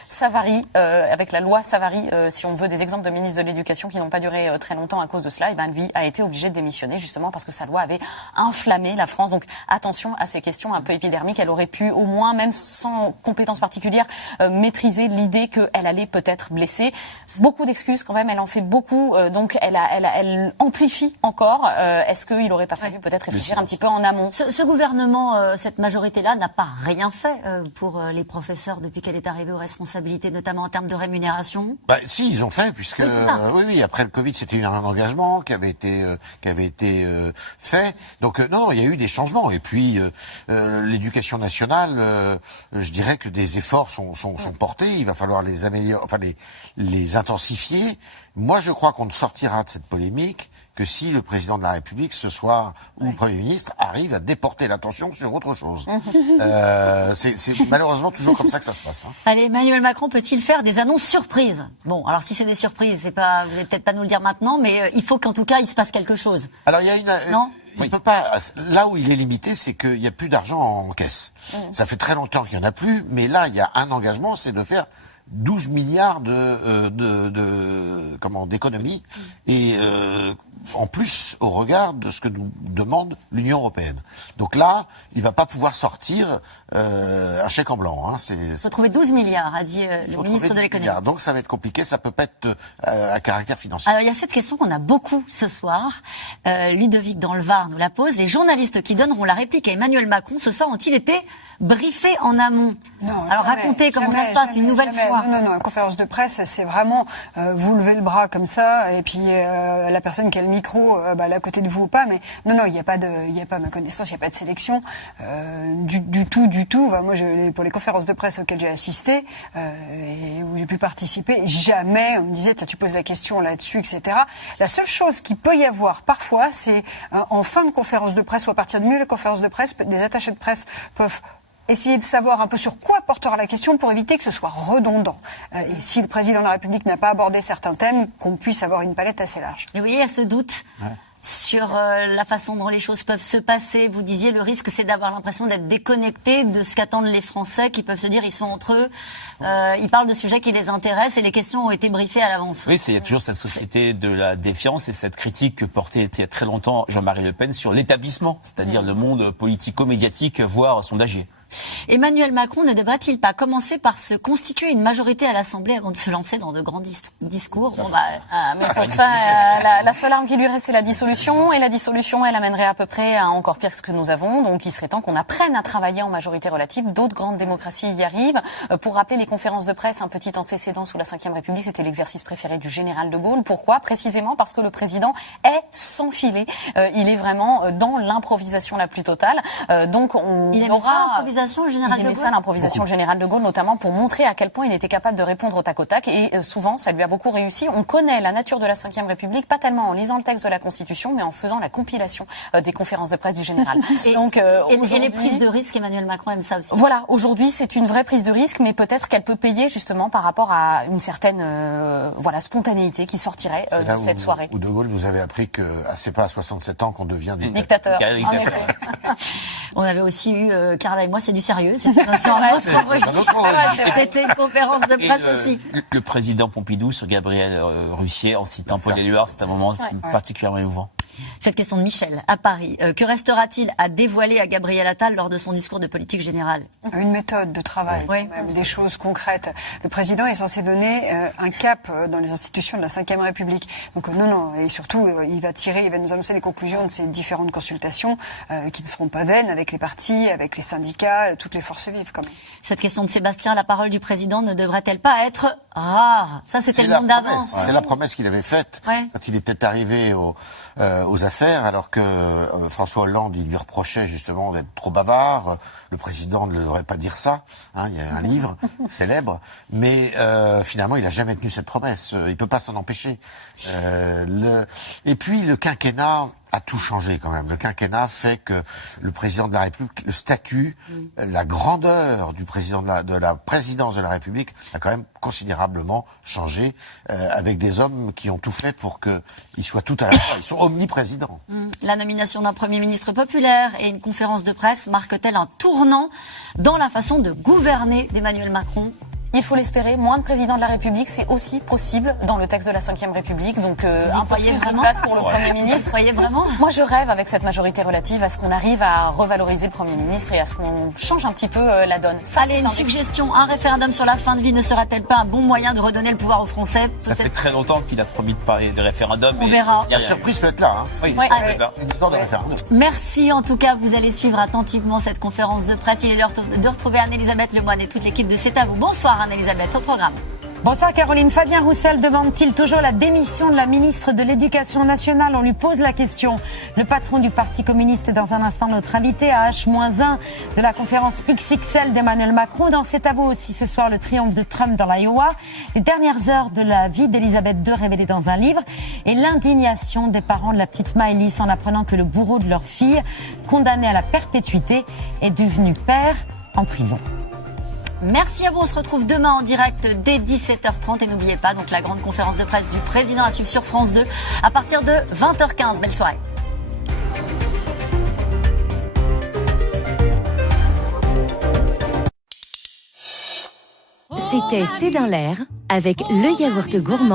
Savary, avec la loi Savary, si on veut des exemples de ministres de l'Éducation qui n'ont pas duré très longtemps à cause de cela, et lui a été obligé de démissionner justement parce que sa loi avait inflammé la France. Donc attention à ces questions un peu épidermiques. Elle aurait pu, au moins, même sans compétences particulières, maîtriser l'idée qu'elle allait peut-être blesser. Beaucoup d'excuses quand même, elle en fait beaucoup, donc elle amplifie encore. Est-ce qu'il n'aurait pas fallu peut-être réfléchir un petit peu en amont? Ce gouvernement, cette majorité-là, n'a pas rien fait pour les professeurs depuis qu'elle est arrivée aux responsabilités, notamment en termes de rémunération? Si, ils ont fait, puisque oui, après le Covid, c'était un engagement qui avait été fait. Donc non, il y a eu des changements. Et puis l'éducation nationale, je dirais que des efforts sont portés. Il va falloir les améliorer, enfin les intensifier. Moi, je crois qu'on ne sortira de cette polémique que si le président de la République ce soir ou le Premier ministre arrive à déporter l'attention sur autre chose. C'est malheureusement toujours comme ça que ça se passe. Allez, Emmanuel Macron peut-il faire des annonces surprises? Bon, alors si c'est des surprises, vous n'allez peut-être pas nous le dire maintenant, mais il faut qu'en tout cas il se passe quelque chose. Alors il y a il peut pas. Là où il est limité, c'est qu'il n'y a plus d'argent en caisse. Ça fait très longtemps qu'il n'y en a plus, mais là il y a un engagement, c'est de faire 12 milliards d'économies. Et en plus au regard de ce que nous demande l'Union européenne. Donc là, il va pas pouvoir sortir un chèque en blanc. Hein. Il faut trouver 12 milliards, a dit le ministre de l'économie. Donc ça va être compliqué, ça peut pas être à caractère financier. Alors il y a cette question qu'on a beaucoup ce soir. Ludovic dans le Var nous la pose. Les journalistes qui donneront la réplique à Emmanuel Macron ce soir ont-ils été briefés en amont? Non, alors racontez comment ça se passe une nouvelle fois. Non, conférence de presse, c'est vraiment vous levez le bras comme ça et puis la personne qui a le micro, elle est à côté de vous ou pas. Mais non, il n'y a pas à ma connaissance, il n'y a pas de sélection du tout. Enfin, moi, pour les conférences de presse auxquelles j'ai assisté et où j'ai pu participer, jamais on me disait tu poses la question là-dessus, etc. La seule chose qu'il peut y avoir parfois, c'est en fin de conférence de presse ou à partir de milieu de conférence de presse, des attachés de presse peuvent essayer de savoir un peu sur quoi portera la question pour éviter que ce soit redondant. Et si le président de la République n'a pas abordé certains thèmes, qu'on puisse avoir une palette assez large. Et vous voyez, il y a ce doute sur la façon dont les choses peuvent se passer. Vous disiez, le risque, c'est d'avoir l'impression d'être déconnecté de ce qu'attendent les Français, qui peuvent se dire, ils sont entre eux, ils parlent de sujets qui les intéressent et les questions ont été briefées à l'avance. Oui, c'est toujours cette société de la défiance et cette critique que portait il y a très longtemps Jean-Marie Le Pen sur l'établissement, c'est-à-dire le monde politico-médiatique, voire sondagier. Emmanuel Macron ne devrait-il pas commencer par se constituer une majorité à l'Assemblée avant de se lancer dans de grands discours? Mais pour ça, la seule arme qui lui reste, c'est la dissolution. Et la dissolution, elle amènerait à peu près à encore pire que ce que nous avons. Donc il serait temps qu'on apprenne à travailler en majorité relative. D'autres grandes démocraties y arrivent. Pour rappeler les conférences de presse, un petit antécédent sous la Ve République, c'était l'exercice préféré du général de Gaulle. Pourquoi? Précisément parce que le président est sans filet. Il est vraiment dans l'improvisation la plus totale. Donc il aura... l'improvisation, le général de Gaulle. Il aimait ça, l'improvisation, le général de Gaulle, notamment pour montrer à quel point il était capable de répondre au tac au tac. Et souvent, ça lui a beaucoup réussi. On connaît la nature de la Ve République, pas tellement en lisant le texte de la Constitution, mais en faisant la compilation des conférences de presse du général. Donc, et les prises de risque, Emmanuel Macron aime ça aussi. Voilà, aujourd'hui, c'est une vraie prise de risque, mais peut-être qu'elle peut payer justement par rapport à une certaine spontanéité qui sortirait de cette soirée. Où De Gaulle nous avait appris que c'est pas à 67 ans qu'on devient dictateur. On avait aussi eu, Carla et moi, c'est du sérieux. C'était une conférence de presse aussi. Le président Pompidou sur Gabriel Russier en citant Paul Éluard, c'est un moment particulièrement émouvant. Cette question de Michel, à Paris. Que restera-t-il à dévoiler à Gabriel Attal lors de son discours de politique générale? Une méthode de travail, même, des choses concrètes. Le président est censé donner un cap dans les institutions de la Ve République. Donc non, et surtout, il va nous annoncer les conclusions de ces différentes consultations qui ne seront pas vaines avec les partis, avec les syndicats, toutes les forces vives quand même. Cette question de Sébastien, la parole du président ne devrait-elle pas être rare? Ça, c'était le monde d'avant. C'est la promesse qu'il avait faite quand il était arrivé aux affaires, alors que François Hollande, il lui reprochait justement d'être trop bavard. Le président ne devrait pas dire ça. Hein, il y a un livre célèbre, mais finalement, il n'a jamais tenu cette promesse. Il peut pas s'en empêcher. Et puis, le quinquennat a tout changé quand même. Le quinquennat fait que le président de la République, le statut, la grandeur du président de la présidence de la République a quand même considérablement changé, avec des hommes qui ont tout fait pour qu'ils soient tout à la fois. Ils sont omniprésidents. La nomination d'un Premier ministre populaire et une conférence de presse marquent-elles un tournant dans la façon de gouverner d'Emmanuel Macron? Il faut l'espérer, moins de président de la République, c'est aussi possible dans le texte de la Ve République. Donc un peu plus de place pour le Premier ministre. Vous croyez vraiment? Moi, je rêve avec cette majorité relative à ce qu'on arrive à revaloriser le Premier ministre et à ce qu'on change un petit peu la donne. Allez, une suggestion, un référendum sur la fin de vie ne sera-t-elle pas un bon moyen de redonner le pouvoir aux Français? Ça fait très longtemps qu'il a promis de parler de référendum. On verra. La surprise peut être là. Hein. Oui, une histoire de référendum. Merci en tout cas, vous allez suivre attentivement cette conférence de presse. Il est l'heure de retrouver Anne-Elisabeth Lemoine et toute l'équipe de C'est à vous. Bonsoir Anne-Elisabeth, au programme. Bonsoir Caroline. Fabien Roussel demande-t-il toujours la démission de la ministre de l'Éducation nationale? On lui pose la question. Le patron du Parti communiste est dans un instant notre invité à H-1 de la conférence XXL d'Emmanuel Macron. Dans C'est à vous aussi ce soir le triomphe de Trump dans l'Iowa, les dernières heures de la vie d'Elisabeth II révélées dans un livre et l'indignation des parents de la petite Maëlys en apprenant que le bourreau de leur fille, condamné à la perpétuité, est devenu père en prison. Merci à vous, on se retrouve demain en direct dès 17h30 et n'oubliez pas donc la grande conférence de presse du président à suivre sur France 2 à partir de 20h15. Belle soirée. C'était C'est dans l'air avec le yaourt gourmand